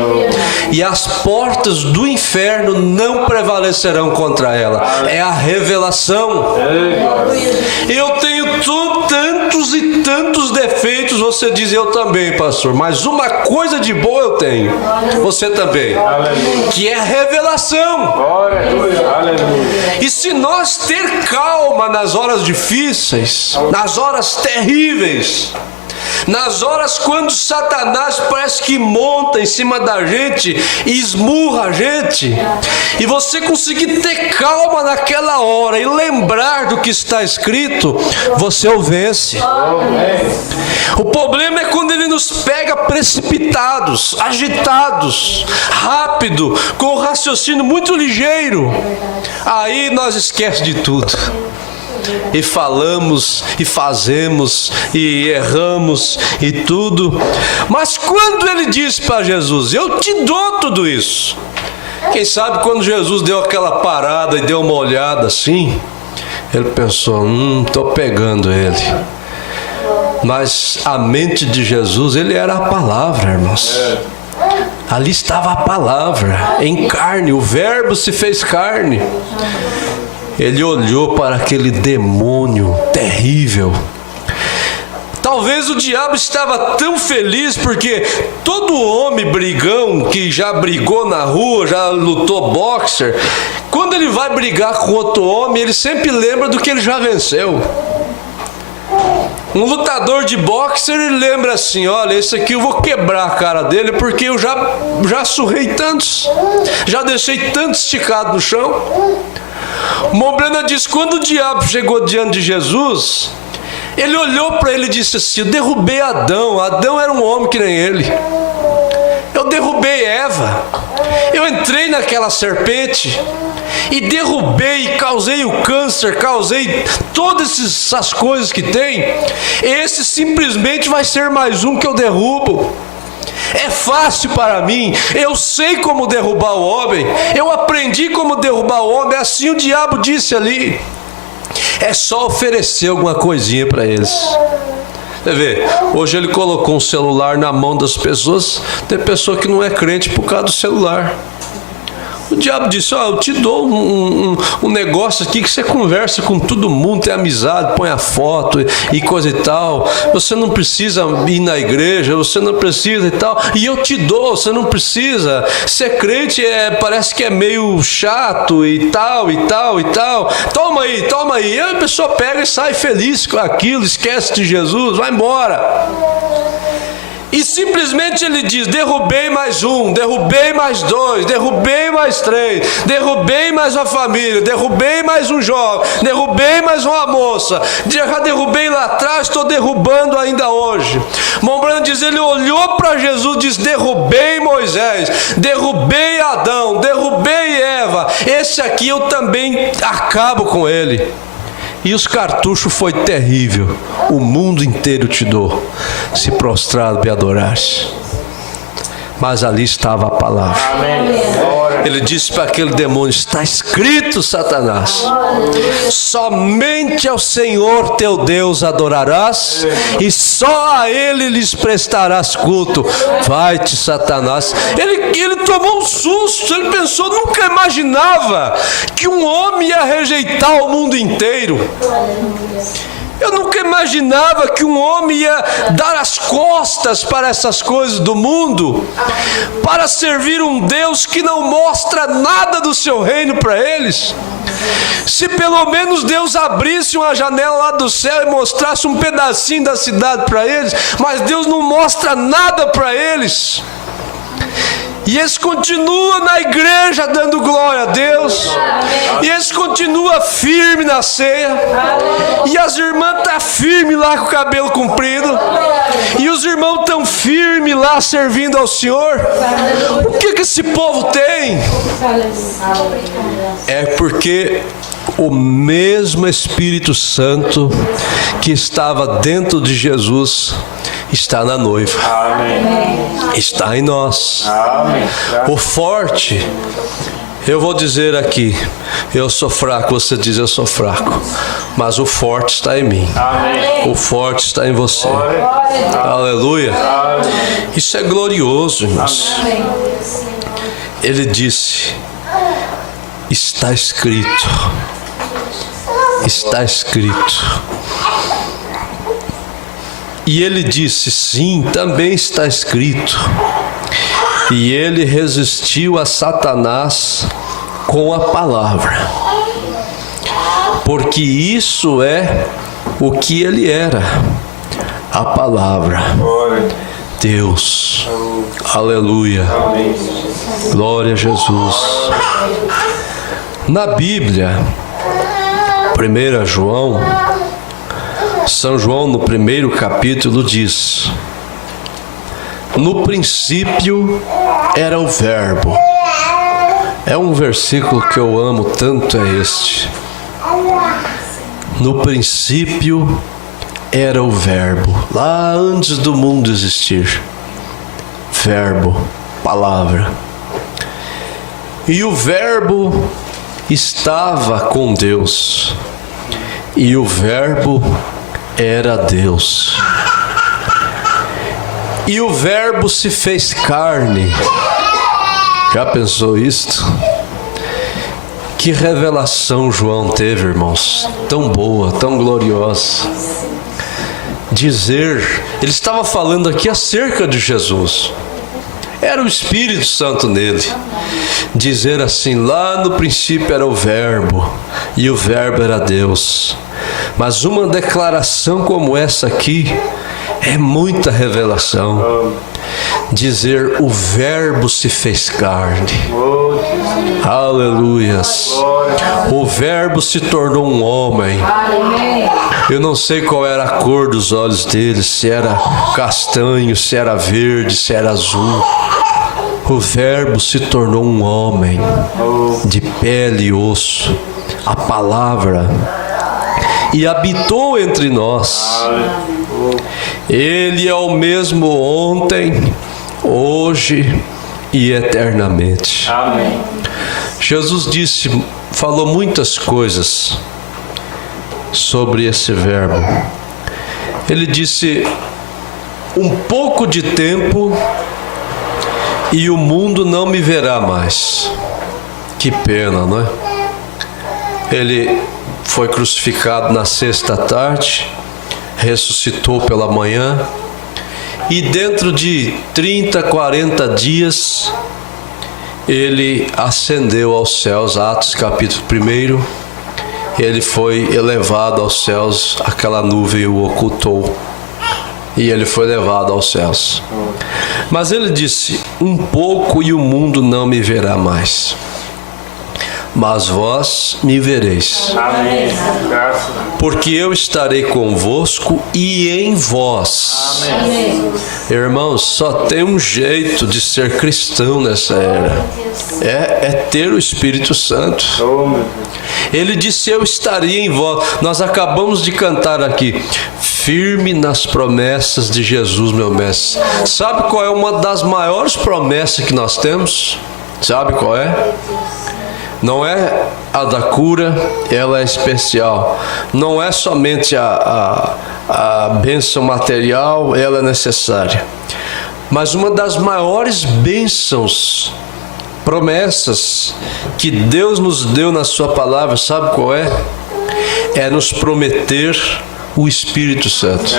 e as portas do inferno não prevalecerão contra ela. É a revelação. Eu tenho tantos e tantos defeitos, você diz, eu também, pastor, mas uma coisa de boa eu tenho, você também, que é a revelação. E se nós ter calma nas horas difíceis, nas horas terríveis, nas horas quando Satanás parece que monta em cima da gente e esmurra a gente, e você conseguir ter calma naquela hora e lembrar do que está escrito, você o vence. O problema é quando ele nos pega precipitados, agitados, rápido, com o raciocínio muito ligeiro. Aí nós esquecemos de tudo. E falamos, e fazemos, e erramos, e tudo. Mas quando ele disse para Jesus: eu te dou tudo isso. Quem sabe quando Jesus deu aquela parada e deu uma olhada assim, ele pensou: estou pegando ele. Mas a mente de Jesus, ele era a palavra, irmãos. Ali estava a palavra em carne, o verbo se fez carne. Ele olhou para aquele demônio terrível. Talvez o diabo estava tão feliz porque todo homem brigão que já brigou na rua, já lutou boxer, quando ele vai brigar com outro homem, ele sempre lembra do que ele já venceu. Um lutador de boxe, ele lembra assim: olha, esse aqui eu vou quebrar a cara dele porque eu já surrei tantos, já deixei tanto esticado no chão. Mombrana diz: quando o diabo chegou diante de Jesus, ele olhou para ele e disse assim: eu derrubei Adão. Adão era um homem que nem ele. Eu derrubei Eva. Eu entrei naquela serpente e derrubei, causei o câncer, causei todas essas coisas que tem. Esse simplesmente vai ser mais um que eu derrubo. É fácil para mim, eu sei como derrubar o homem, eu aprendi como derrubar o homem. Assim o diabo disse ali. É só oferecer alguma coisinha para eles. Você vê, hoje ele colocou um celular na mão das pessoas. Tem pessoa que não é crente por causa do celular. O diabo disse: eu te dou um negócio aqui que você conversa com todo mundo, tem amizade, põe a foto e coisa e tal. Você não precisa ir na igreja, você não precisa e tal. E eu te dou, você não precisa. Ser crente parece que é meio chato e tal, e tal, e tal. Toma aí, toma aí. E a pessoa pega e sai feliz com aquilo, esquece de Jesus, vai embora. E simplesmente ele diz: derrubei mais um, derrubei mais dois, derrubei mais três, derrubei mais uma família, derrubei mais um jovem, derrubei mais uma moça, já derrubei lá atrás, estou derrubando ainda hoje. Mombrana diz: ele olhou para Jesus e diz: derrubei Moisés, derrubei Adão, derrubei Eva, esse aqui eu também acabo com ele. E os cartuchos foi terrível. O mundo inteiro te dou, se prostrado me adoraste. Mas ali estava a palavra. Amém. Ele disse para aquele demônio: está escrito, Satanás, somente ao Senhor teu Deus adorarás e só a Ele lhes prestarás culto. Vai-te, Satanás. Ele tomou um susto. Ele pensou, nunca imaginava que um homem ia rejeitar o mundo inteiro. Eu nunca imaginava que um homem ia dar as costas para essas coisas do mundo, para servir um Deus que não mostra nada do seu reino para eles. Se pelo menos Deus abrisse uma janela lá do céu e mostrasse um pedacinho da cidade para eles, mas Deus não mostra nada para eles. E eles continuam na igreja dando glória a Deus. E eles continuam firme na ceia. E as irmãs estão firmes lá com o cabelo comprido. E os irmãos estão firmes lá servindo ao Senhor. O que esse povo tem? É porque o mesmo Espírito Santo que estava dentro de Jesus está na noiva. Amém. Está em nós. Amém. O forte, eu vou dizer aqui, eu sou fraco, você diz eu sou fraco, mas o forte está em mim. Amém. O forte está em você. Amém. Aleluia. Amém. Isso é glorioso, irmãos. Amém. Ele disse: está escrito. Está escrito. E ele disse: sim, também está escrito. E ele resistiu a Satanás com a palavra, porque isso é o que ele era, a palavra. Deus. Aleluia. Glória a Jesus. Na Bíblia, 1 João, São João no 1º capítulo diz: no princípio era o Verbo. É um versículo que eu amo tanto, é este. No princípio era o Verbo, lá antes do mundo existir. Verbo, palavra. E o Verbo estava com Deus, e o Verbo era Deus. E o Verbo se fez carne. Já pensou isto? Que revelação João teve, irmãos, tão boa, tão gloriosa. Dizer, ele estava falando aqui acerca de Jesus. Era o Espírito Santo nele. Dizer assim: lá no princípio era o Verbo, e o Verbo era Deus. Mas uma declaração como essa aqui é muita revelação. Dizer: o Verbo se fez carne. Aleluias. O Verbo se tornou um homem. Eu não sei qual era a cor dos olhos dele, se era castanho, se era verde, se era azul. O Verbo se tornou um homem de pele e osso, a palavra, e habitou entre nós. Ele é o mesmo ontem, hoje e eternamente. Amém. Jesus disse, falou muitas coisas sobre esse Verbo. Ele disse: um pouco de tempo e o mundo não me verá mais. Que pena, não é? Ele foi crucificado na sexta tarde, ressuscitou pela manhã, e dentro de 30, 40 dias ele ascendeu aos céus. Atos capítulo 1, ele foi elevado aos céus, aquela nuvem o ocultou e ele foi levado aos céus. Mas ele disse: um pouco e o mundo não me verá mais, mas vós me vereis. Amém. Porque eu estarei convosco e em vós. Amém. Irmãos, só tem um jeito de ser cristão nessa era. É ter o Espírito Santo. Ele disse: eu estaria em vós. Nós acabamos de cantar aqui: firme nas promessas de Jesus, meu mestre. Sabe qual é uma das maiores promessas que nós temos? Sabe qual é? Não é a da cura, ela é especial. Não é somente a bênção material, ela é necessária. Mas uma das maiores bênçãos, promessas que Deus nos deu na sua palavra, sabe qual é? É nos prometer o Espírito Santo.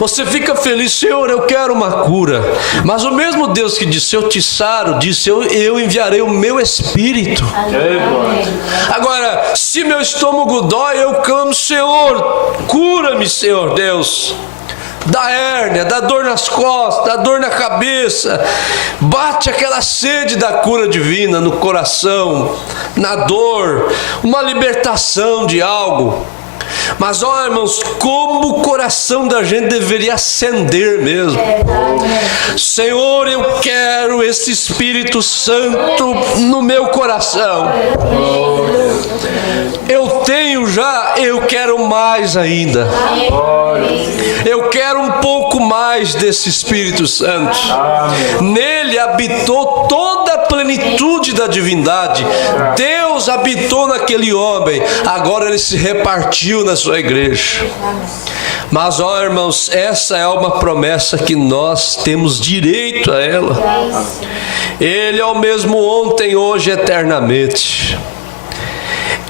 Você fica feliz, Senhor, eu quero uma cura. Mas o mesmo Deus que disse, eu te saro, disse, eu enviarei o meu Espírito. Agora, se meu estômago dói, eu clamo, Senhor, cura-me, Senhor Deus. Da hérnia, da dor nas costas, da dor na cabeça. Bate aquela sede da cura divina no coração, na dor, uma libertação de algo. Mas, ó irmãos, como o coração da gente deveria acender mesmo. Senhor, eu quero esse Espírito Santo no meu coração. Eu tenho já, eu quero mais ainda. Eu quero um pouco mais desse Espírito Santo. Nele habitou toda a plenitude da divindade. Deus habitou naquele homem. Agora ele se repartiu na sua igreja. Mas, ó irmãos, essa é uma promessa que nós temos direito a ela. Ele é o mesmo ontem, hoje, eternamente.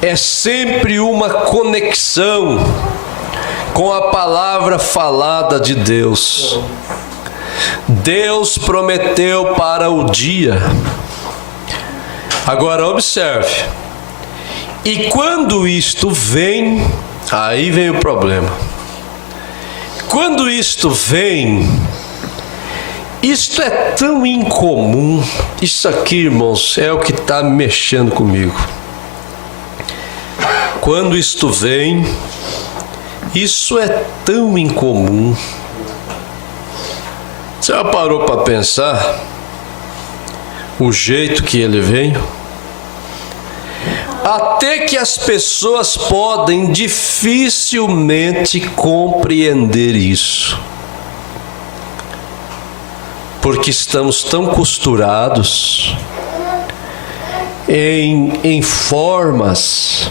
É sempre uma conexão com a palavra falada de Deus. Deus prometeu para o dia. Agora observe. E quando isto vem, aí vem o problema. Quando isto vem, isto é tão incomum. Isso aqui, irmãos, é o que está mexendo comigo. Quando isto vem, isso é tão incomum. Você já parou para pensar o jeito que ele vem? Até que as pessoas podem dificilmente compreender isso. Porque estamos tão costurados em formas,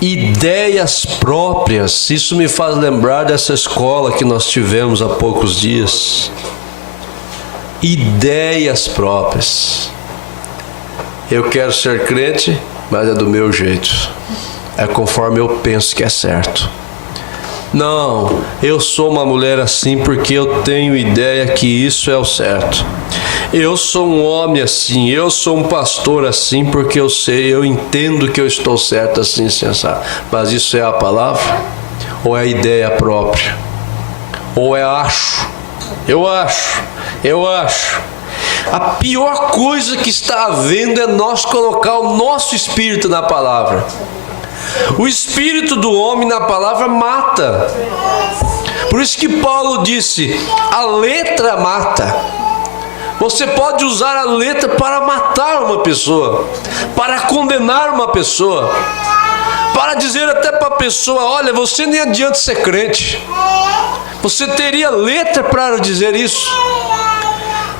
ideias próprias. Isso me faz lembrar dessa escola que nós tivemos há poucos dias. Ideias próprias. Eu quero ser crente, mas é do meu jeito. É conforme eu penso que é certo. Não, eu sou uma mulher assim porque eu tenho ideia que isso é o certo. Eu sou um homem assim, eu sou um pastor assim porque eu sei, eu entendo que eu estou certo assim, sensato. Mas isso é a palavra? Ou é a ideia própria? Ou é acho? Eu acho. A pior coisa que está havendo é nós colocar o nosso espírito na palavra. O espírito do homem na palavra mata. Por isso que Paulo disse, a letra mata. Você pode usar a letra para matar uma pessoa, para condenar uma pessoa, para dizer até para a pessoa, olha, você nem adianta ser crente. Você teria letra para dizer isso.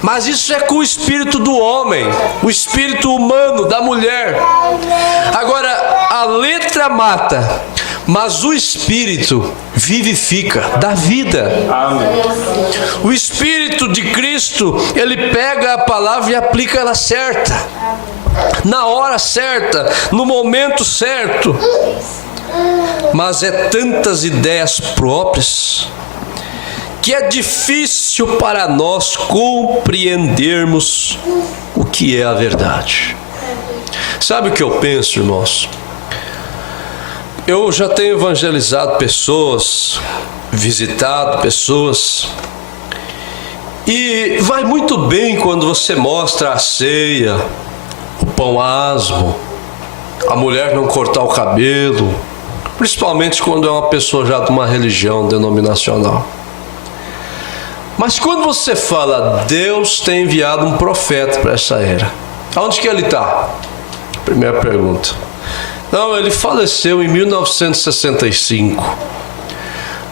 Mas isso é com o espírito do homem, o espírito humano, da mulher. Agora, a letra mata, mas o espírito vivifica, dá vida. Amém. O espírito de Cristo, ele pega a palavra e aplica ela certa, na hora certa, no momento certo. Mas é tantas ideias próprias que é difícil para nós compreendermos o que é a verdade. Sabe o que eu penso, irmãos? Eu já tenho evangelizado pessoas, visitado pessoas, e vai muito bem quando você mostra a ceia, o pão asmo, a mulher não cortar o cabelo, principalmente quando é uma pessoa já de uma religião denominacional. Mas quando você fala, Deus tem enviado um profeta para essa era, aonde que ele está? Primeira pergunta. Não, ele faleceu em 1965.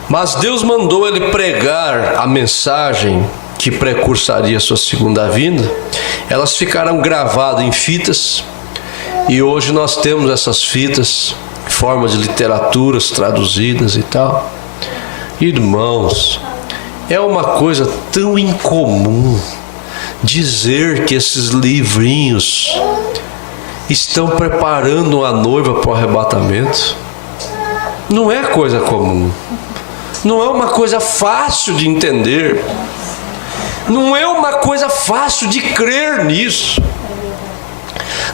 Mas Deus mandou ele pregar a mensagem que precursaria sua segunda vinda, elas ficaram gravadas em fitas, e hoje nós temos essas fitas em forma de literaturas traduzidas e tal. Irmãos, é uma coisa tão incomum dizer que esses livrinhos estão preparando a noiva para o arrebatamento. Não é coisa comum, não é uma coisa fácil de entender, não é uma coisa fácil de crer nisso.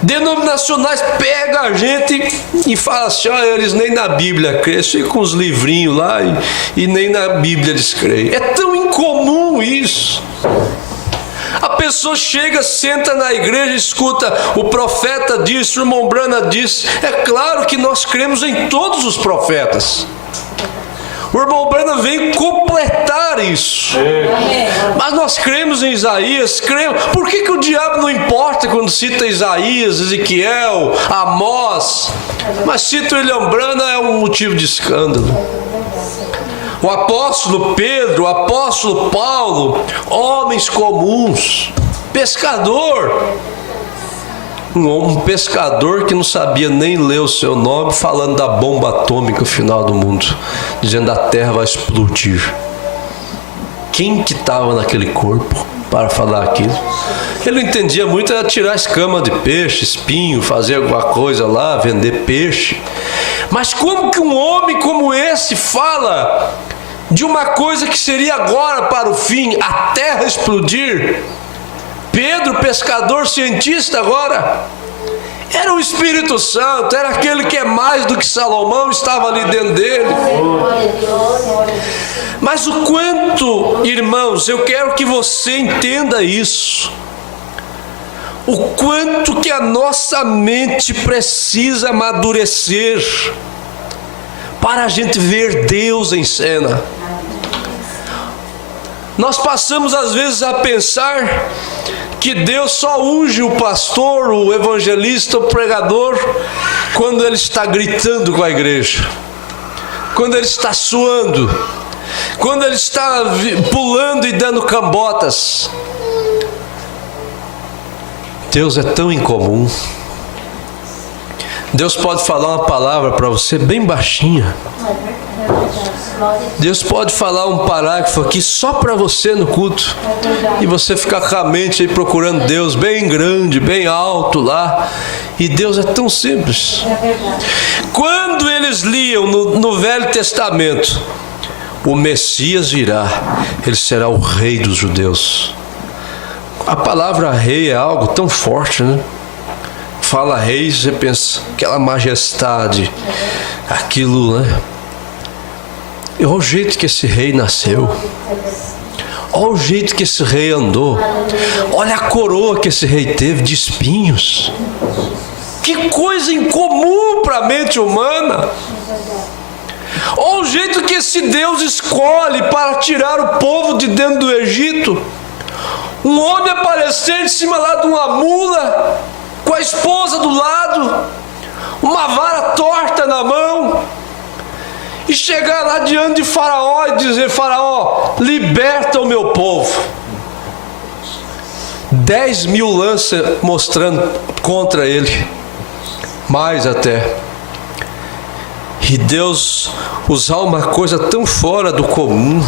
Denominacionais pegam a gente e falam assim: ó, eles nem na Bíblia creem, eles ficam com os livrinhos lá e nem na Bíblia eles creem. É tão incomum isso. A pessoa chega, senta na igreja, escuta: o profeta disse, o irmão Branham disse. É claro que nós cremos em todos os profetas. O irmão Branham vem completar isso. Mas nós cremos em Isaías, cremos. Por que o diabo não importa quando cita Isaías, Ezequiel, Amós? Mas cita o William Branham, é um motivo de escândalo. O apóstolo Pedro, o apóstolo Paulo, homens comuns, pescador. Um pescador que não sabia nem ler o seu nome, falando da bomba atômica final do mundo, dizendo: a terra vai explodir. Quem que estava naquele corpo para falar aquilo? Ele não entendia muito, era tirar escama de peixe, espinho, fazer alguma coisa lá, vender peixe. Mas como que um homem como esse fala de uma coisa que seria agora para o fim, a terra explodir? Pedro, pescador, cientista agora, era o Espírito Santo, era aquele que é mais do que Salomão, estava ali dentro dele. Mas o quanto, irmãos, eu quero que você entenda isso, o quanto que a nossa mente precisa amadurecer para a gente ver Deus em cena. Nós passamos às vezes a pensar que Deus só unge o pastor, o evangelista, o pregador, quando ele está gritando com a igreja, quando ele está suando, quando ele está pulando e dando cambotas. Deus é tão incomum. Deus pode falar uma palavra para você bem baixinha. Deus pode falar um parágrafo aqui só para você no culto, e você ficar com a mente aí procurando Deus bem grande, bem alto lá. E Deus é tão simples. Quando eles liam no Velho Testamento: o Messias virá, ele será o rei dos judeus. A palavra rei é algo tão forte, né? Fala rei, você pensa aquela majestade, aquilo, né? E olha o jeito que esse rei nasceu, olha o jeito que esse rei andou, olha a coroa que esse rei teve de espinhos. Que coisa incomum para a mente humana. Olha o jeito que esse Deus escolhe para tirar o povo de dentro do Egito. Um homem aparecer de cima lá de uma mula, com a esposa do lado, uma vara torta na mão, e chegar lá diante de Faraó e dizer: Faraó, liberta o meu povo. 10.000 lanças mostrando contra ele, mais até. E Deus usar uma coisa tão fora do comum.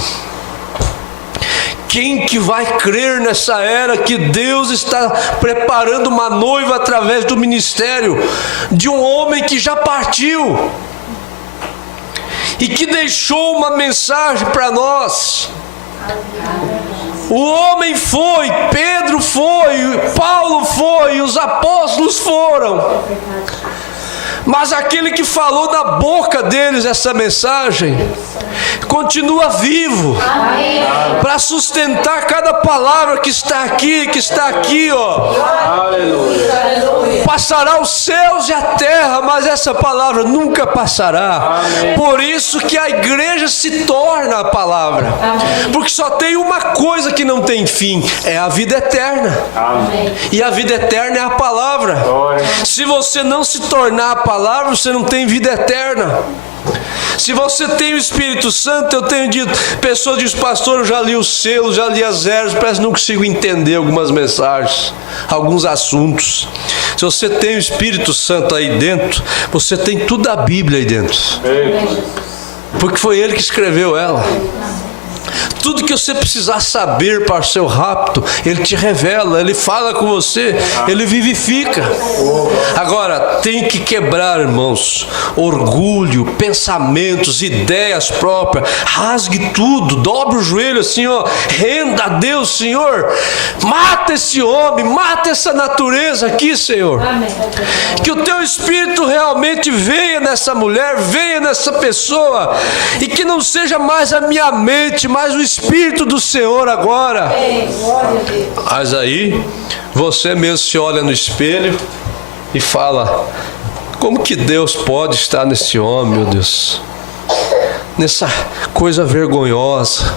Quem que vai crer nessa era que Deus está preparando uma noiva através do ministério de um homem que já partiu e que deixou uma mensagem para nós? O homem foi, Pedro foi, Paulo foi, os apóstolos foram, mas aquele que falou na boca deles essa mensagem continua vivo para sustentar cada palavra que está aqui, ó. Aleluia. Passará os céus e a terra, mas essa palavra nunca passará. Por isso que a igreja se torna a palavra, porque só tem uma coisa que não tem fim, é a vida eterna. E a vida eterna é a palavra. Se você não se tornar a palavra, você não tem vida eterna. Se você tem o Espírito Santo, eu tenho dito, pessoas dizem, pastor, eu já li os selos, já li as ervas, parece que não consigo entender algumas mensagens, alguns assuntos. Se você tem o Espírito Santo aí dentro, você tem tudo a Bíblia aí dentro, porque foi Ele que escreveu ela. Tudo que você precisar saber para o seu rapto, Ele te revela, Ele fala com você, Ele vivifica. Agora, tem que quebrar, irmãos, orgulho, pensamentos, ideias próprias. Rasgue tudo, dobre o joelho assim, ó, renda a Deus, Senhor. Mata esse homem, mata essa natureza aqui, Senhor. Que o teu Espírito realmente venha nessa mulher, venha nessa pessoa, e que não seja mais a minha mente, mas o Espírito do Senhor agora. Mas aí você mesmo se olha no espelho e fala: como que Deus pode estar nesse homem, meu Deus, nessa coisa vergonhosa,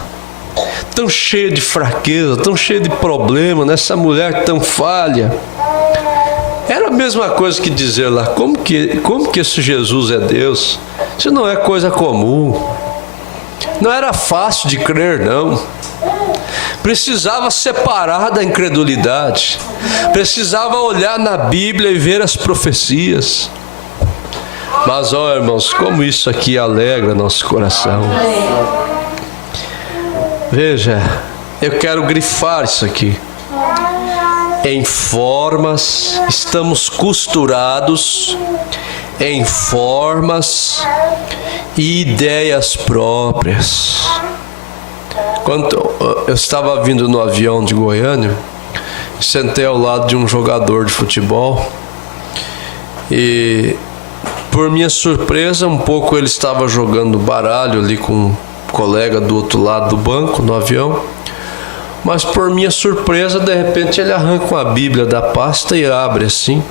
tão cheia de fraqueza, tão cheia de problema, nessa mulher tão falha. Era a mesma coisa que dizer lá: como que esse Jesus é Deus? Isso não é coisa comum. Não era fácil de crer, não. Precisava separar da incredulidade. Precisava olhar na Bíblia e ver as profecias. Mas, ó, irmãos, como isso aqui alegra nosso coração. Veja, eu quero grifar isso aqui. Em formas, estamos costurados em formas e ideias próprias. Quando eu estava vindo no avião de Goiânia, sentei ao lado de um jogador de futebol e, por minha surpresa, um pouco ele estava jogando baralho ali com um colega do outro lado do banco no avião, mas por minha surpresa, de repente ele arranca uma Bíblia da pasta e abre assim.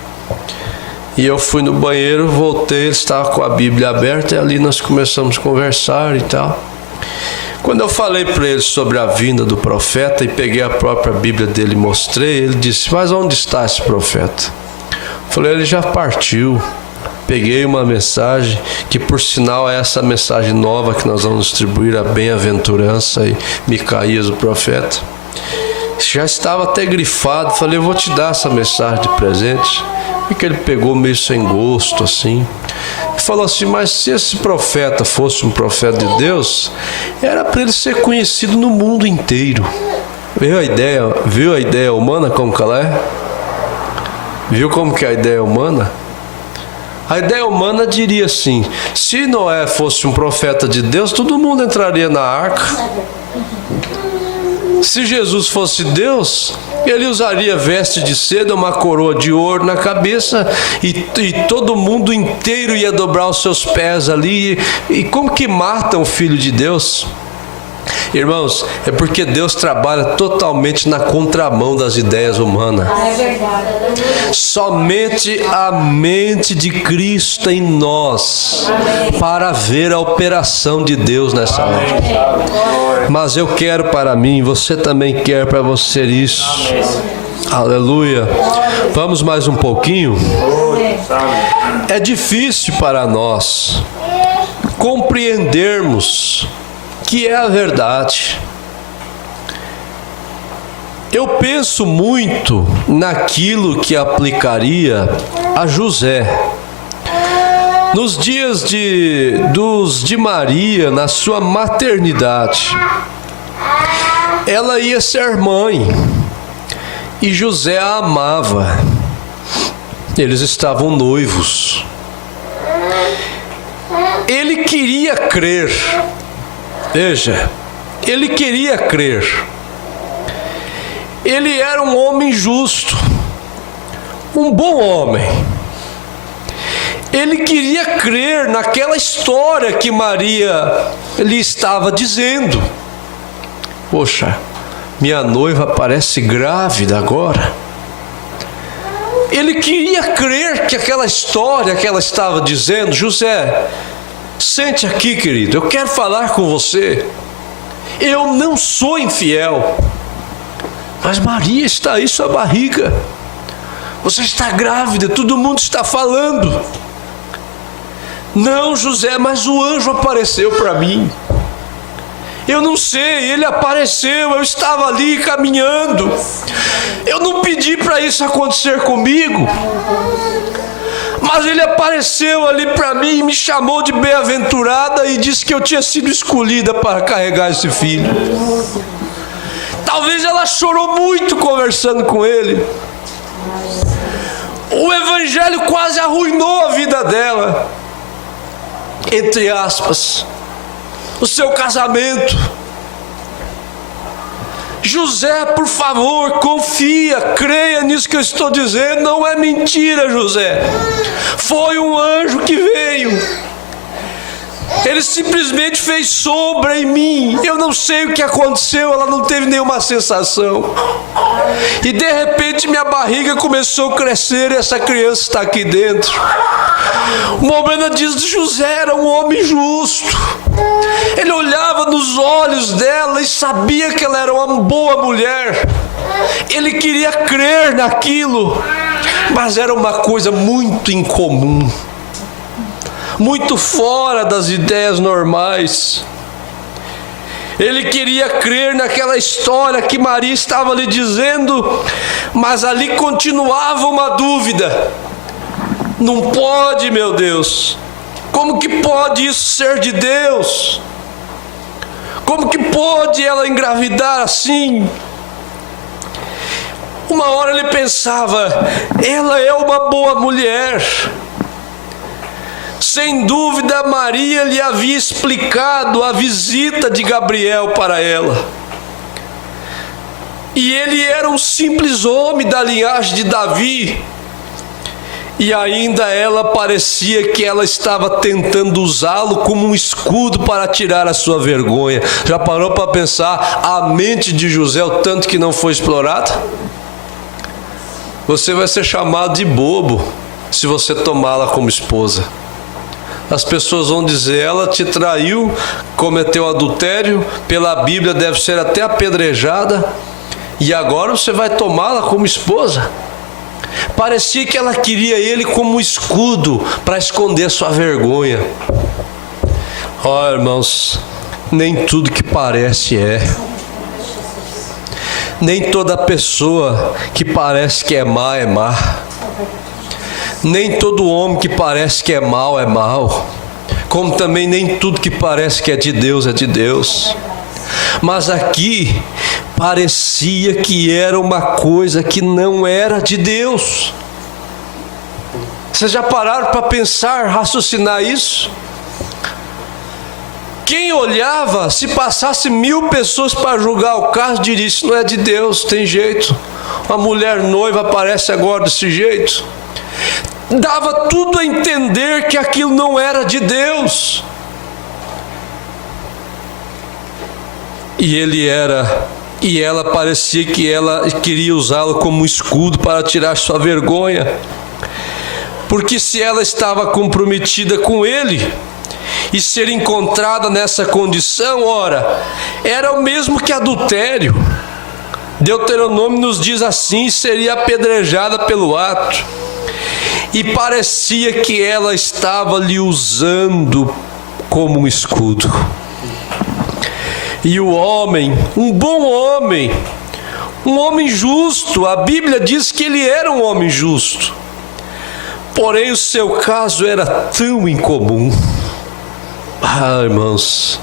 E eu fui no banheiro, voltei, ele estava com a Bíblia aberta e ali nós começamos a conversar e tal. Quando eu falei para ele sobre a vinda do profeta e peguei a própria Bíblia dele e mostrei, ele disse: mas onde está esse profeta? Eu falei: ele já partiu. Peguei uma mensagem, que por sinal é essa mensagem nova que nós vamos distribuir, a bem-aventurança e Micaías, o profeta. Já estava até grifado, falei: eu vou te dar essa mensagem de presente. E que ele pegou meio sem gosto assim e falou assim: mas se esse profeta fosse um profeta de Deus, era para ele ser conhecido no mundo inteiro. Viu a ideia humana como que ela é? Viu como que é a ideia humana? A ideia humana diria assim: se Noé fosse um profeta de Deus, todo mundo entraria na arca. Se Jesus fosse Deus, ele usaria veste de seda, uma coroa de ouro na cabeça, e todo mundo inteiro ia dobrar os seus pés ali. E como que matam o Filho de Deus? Irmãos, é porque Deus trabalha totalmente na contramão das ideias humanas. Somente a mente de Cristo em nós para ver a operação de Deus nessa hora. Mas eu quero para mim, você também quer para você isso. Aleluia. Vamos mais um pouquinho. É difícil para nós compreendermos que é a verdade. Eu penso muito naquilo que aplicaria a José. Nos dias de Maria, na sua maternidade, ela ia ser mãe e José a amava. Eles estavam noivos. Ele queria crer. Veja, ele queria crer. Ele era um homem justo, um bom homem. Ele queria crer naquela história que Maria lhe estava dizendo. Poxa, minha noiva parece grávida agora. Ele queria crer que aquela história que ela estava dizendo: José, sente aqui, querido, eu quero falar com você. Eu não sou infiel, mas Maria está aí, sua barriga. Você está grávida, todo mundo está falando. Não, José, mas o anjo apareceu para mim. Eu não sei, ele apareceu, eu estava ali caminhando. Eu não pedi para isso acontecer comigo. Mas ele apareceu ali para mim, me chamou de bem-aventurada e disse que eu tinha sido escolhida para carregar esse filho. Talvez ela chorou muito conversando com ele. O evangelho quase arruinou a vida dela. Entre aspas, o seu casamento. José, por favor, confia, creia nisso que eu estou dizendo, não é mentira, José. Foi um anjo que veio. Ele simplesmente fez sombra em mim. Eu não sei o que aconteceu, ela não teve nenhuma sensação. E de repente minha barriga começou a crescer e essa criança está aqui dentro. O momento diz que José era um homem justo. Ele olhava nos olhos dela e sabia que ela era uma boa mulher. Ele queria crer naquilo, mas era uma coisa muito incomum, muito fora das ideias normais. Ele queria crer naquela história que Maria estava lhe dizendo, mas ali continuava uma dúvida. Não pode, meu Deus. Como que pode isso ser de Deus? Como que pode ela engravidar assim? Uma hora ele pensava, ela é uma boa mulher. Sem dúvida, Maria lhe havia explicado a visita de Gabriel para ela. E ele era um simples homem da linhagem de Davi. E ainda ela parecia que ela estava tentando usá-lo como um escudo para tirar a sua vergonha. Já parou para pensar a mente de José, o tanto que não foi explorada? Você vai ser chamado de bobo se você tomá-la como esposa. As pessoas vão dizer, ela te traiu, cometeu adultério, pela Bíblia deve ser até apedrejada, e agora você vai tomá-la como esposa? Parecia que ela queria ele como um escudo para esconder sua vergonha. Ó, irmãos, nem tudo que parece é. Nem toda pessoa que parece que é má é má. Nem todo homem que parece que é mau é mau. Como também nem tudo que parece que é de Deus é de Deus. Mas aqui parecia que era uma coisa que não era de Deus. Vocês já pararam para pensar, raciocinar isso? Quem olhava, se passasse 1000 pessoas para julgar o caso, diria, isso não é de Deus, tem jeito. Uma mulher noiva aparece agora desse jeito. Dava tudo a entender que aquilo não era de Deus. E ele era, e ela parecia que ela queria usá-lo como escudo para tirar sua vergonha. Porque se ela estava comprometida com ele, e ser encontrada nessa condição, ora, era o mesmo que adultério. Deuteronômio nos diz assim, seria apedrejada pelo ato. E parecia que ela estava lhe usando como um escudo. E o homem, um bom homem, um homem justo, a Bíblia diz que ele era um homem justo. Porém o seu caso era tão incomum. Ah, irmãos,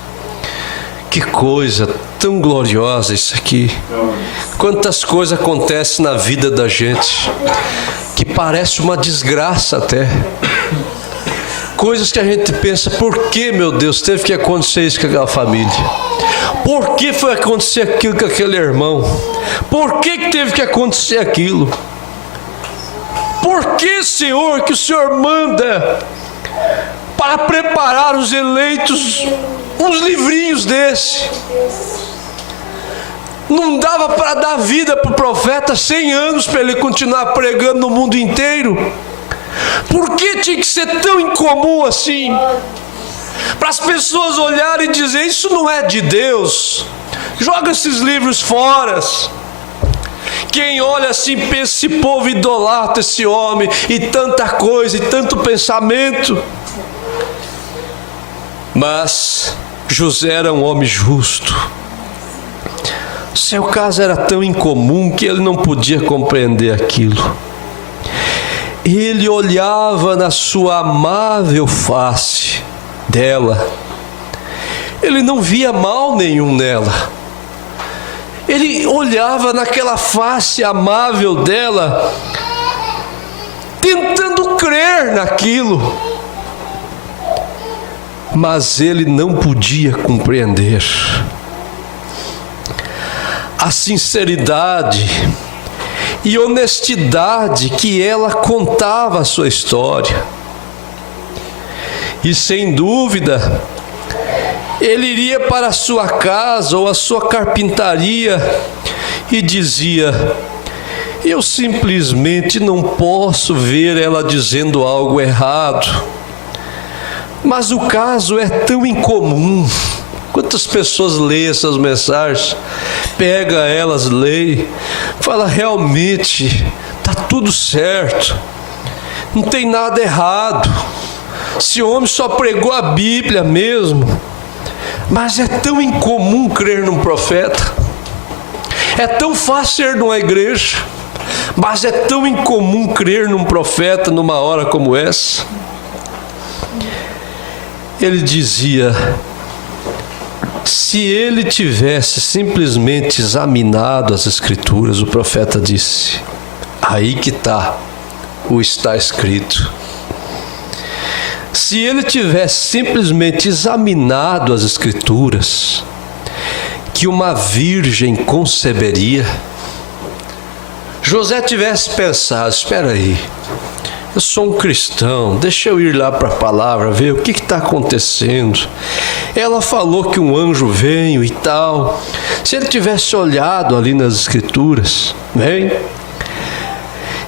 que coisa tão gloriosa isso aqui. Quantas coisas acontecem na vida da gente que parece uma desgraça até. Coisas que a gente pensa, por que, meu Deus, teve que acontecer isso com aquela família? Por que foi acontecer aquilo com aquele irmão? Por que teve que acontecer aquilo? Por que, Senhor, que o Senhor manda para preparar os eleitos uns livrinhos desse? Não dava para dar vida para o profeta 100 anos para ele continuar pregando no mundo inteiro? Por que tinha que ser tão incomum assim? Para as pessoas olharem e dizer, isso não é de Deus, joga esses livros fora. Quem olha assim pensa, esse povo idolatra esse homem, e tanta coisa, e tanto pensamento. Mas José era um homem justo. Seu caso era tão incomum que ele não podia compreender aquilo. Ele olhava na sua amável face dela. Ele não via mal nenhum nela. Ele olhava naquela face amável dela, tentando crer naquilo. Mas ele não podia compreender a sinceridade e honestidade que ela contava a sua história. E sem dúvida, ele iria para a sua casa ou a sua carpintaria e dizia: eu simplesmente não posso ver ela dizendo algo errado. Mas o caso é tão incomum. Quantas pessoas leem essas mensagens, pega elas, lê, fala: realmente está tudo certo, não tem nada errado, esse homem só pregou a Bíblia mesmo. Mas é tão incomum crer num profeta, é tão fácil ir numa igreja, mas é tão incomum crer num profeta numa hora como essa. Ele dizia: se ele tivesse simplesmente examinado as Escrituras, o profeta disse, aí que está o está escrito. Se ele tivesse simplesmente examinado as Escrituras, que uma virgem conceberia, José tivesse pensado: espera aí, eu sou um cristão, deixa eu ir lá para a palavra, ver o que está acontecendo. Ela falou que um anjo veio e tal. Se ele tivesse olhado ali nas Escrituras, bem,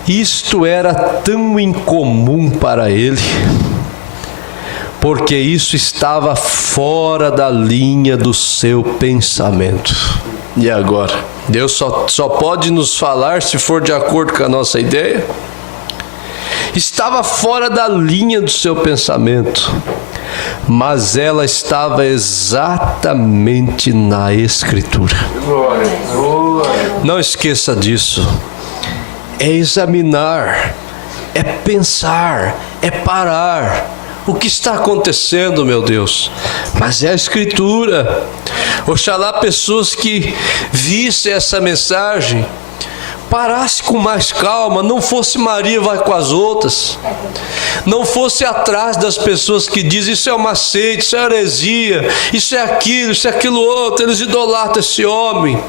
isto era tão incomum para ele, porque isso estava fora da linha do seu pensamento. E agora? Deus só pode nos falar se for de acordo com a nossa ideia? Estava fora da linha do seu pensamento, mas ela estava exatamente na Escritura. Não esqueça disso. É examinar, é pensar, é parar. O que está acontecendo, meu Deus? Mas é a Escritura. Oxalá pessoas que vissem essa mensagem parasse com mais calma, não fosse Maria vai com as outras, não fosse atrás das pessoas que dizem isso é uma seita, isso é heresia, isso é aquilo outro, eles idolatram esse homem,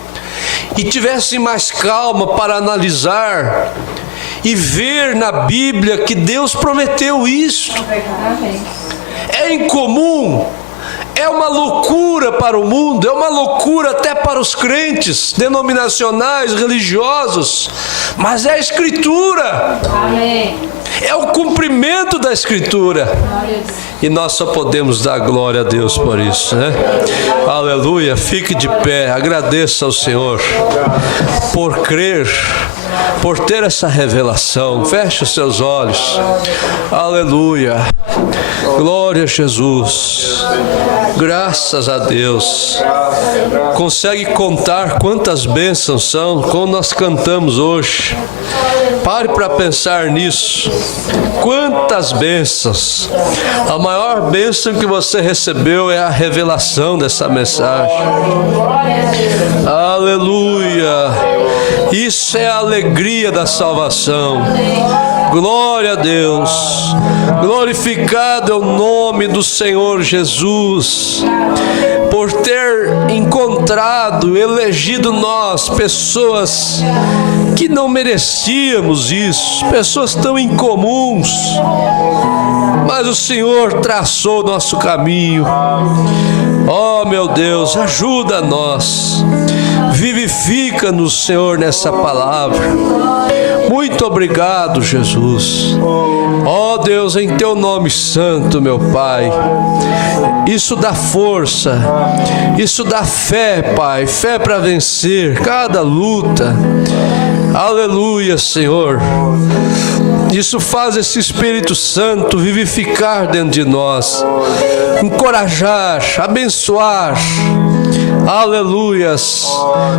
e tivessem mais calma para analisar e ver na Bíblia que Deus prometeu isto. É incomum, é uma loucura para o mundo, é uma loucura até para os crentes denominacionais, religiosos, mas é a Escritura. Amém. É o cumprimento da Escritura. E nós só podemos dar glória a Deus por isso, né? Aleluia. Fique de pé, agradeça ao Senhor por crer, por ter essa revelação. Feche os seus olhos. Aleluia. Glória a Jesus. Graças a Deus. Consegue contar quantas bênçãos são como nós cantamos hoje? Pare para pensar nisso. Quantas bênçãos! A maior bênção que você recebeu é a revelação dessa mensagem. Aleluia! Isso é a alegria da salvação. Glória a Deus. Glorificado é o nome do Senhor Jesus, por ter encontrado, elegido nós, pessoas que não merecíamos isso, pessoas tão incomuns, mas o Senhor traçou nosso caminho. Oh meu Deus, ajuda nós, vivifica-nos, Senhor, nessa palavra. Muito obrigado, Jesus. Ó Deus, em Teu nome santo, meu Pai, isso dá força, isso dá fé, Pai, fé para vencer cada luta. Aleluia, Senhor. Isso faz esse Espírito Santo vivificar dentro de nós, encorajar, abençoar. Aleluias.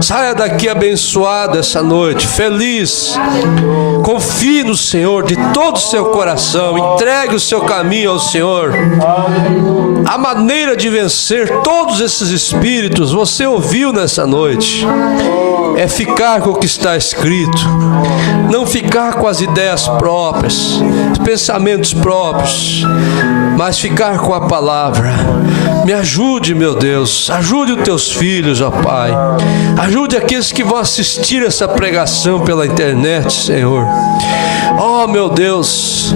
Saia daqui abençoado essa noite, feliz. Confie no Senhor de todo o seu coração. Entregue o seu caminho ao Senhor. A maneira de vencer todos esses espíritos, você ouviu nessa noite, é ficar com o que está escrito. Não ficar com as ideias próprias, os pensamentos próprios, mas ficar com a palavra. Me ajude, meu Deus, ajude os teus filhos, ó Pai. Ajude aqueles que vão assistir essa pregação pela internet, Senhor. Oh, meu Deus,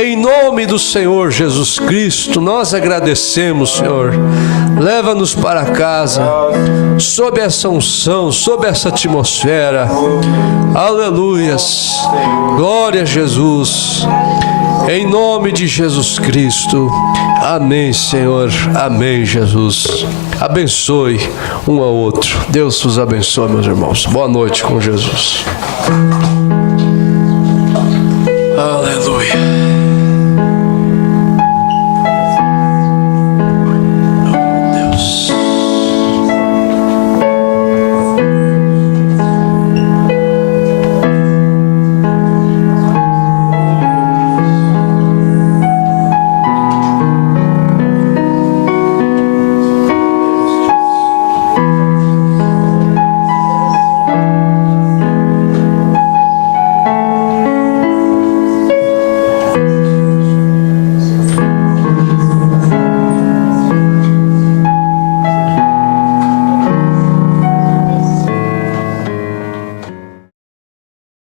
em nome do Senhor Jesus Cristo, nós agradecemos, Senhor. Leva-nos para casa, sob essa unção, sob essa atmosfera. Aleluias. Glória a Jesus. Em nome de Jesus Cristo. Amém, Senhor. Amém, Jesus. Abençoe um ao outro. Deus os abençoe, meus irmãos. Boa noite com Jesus.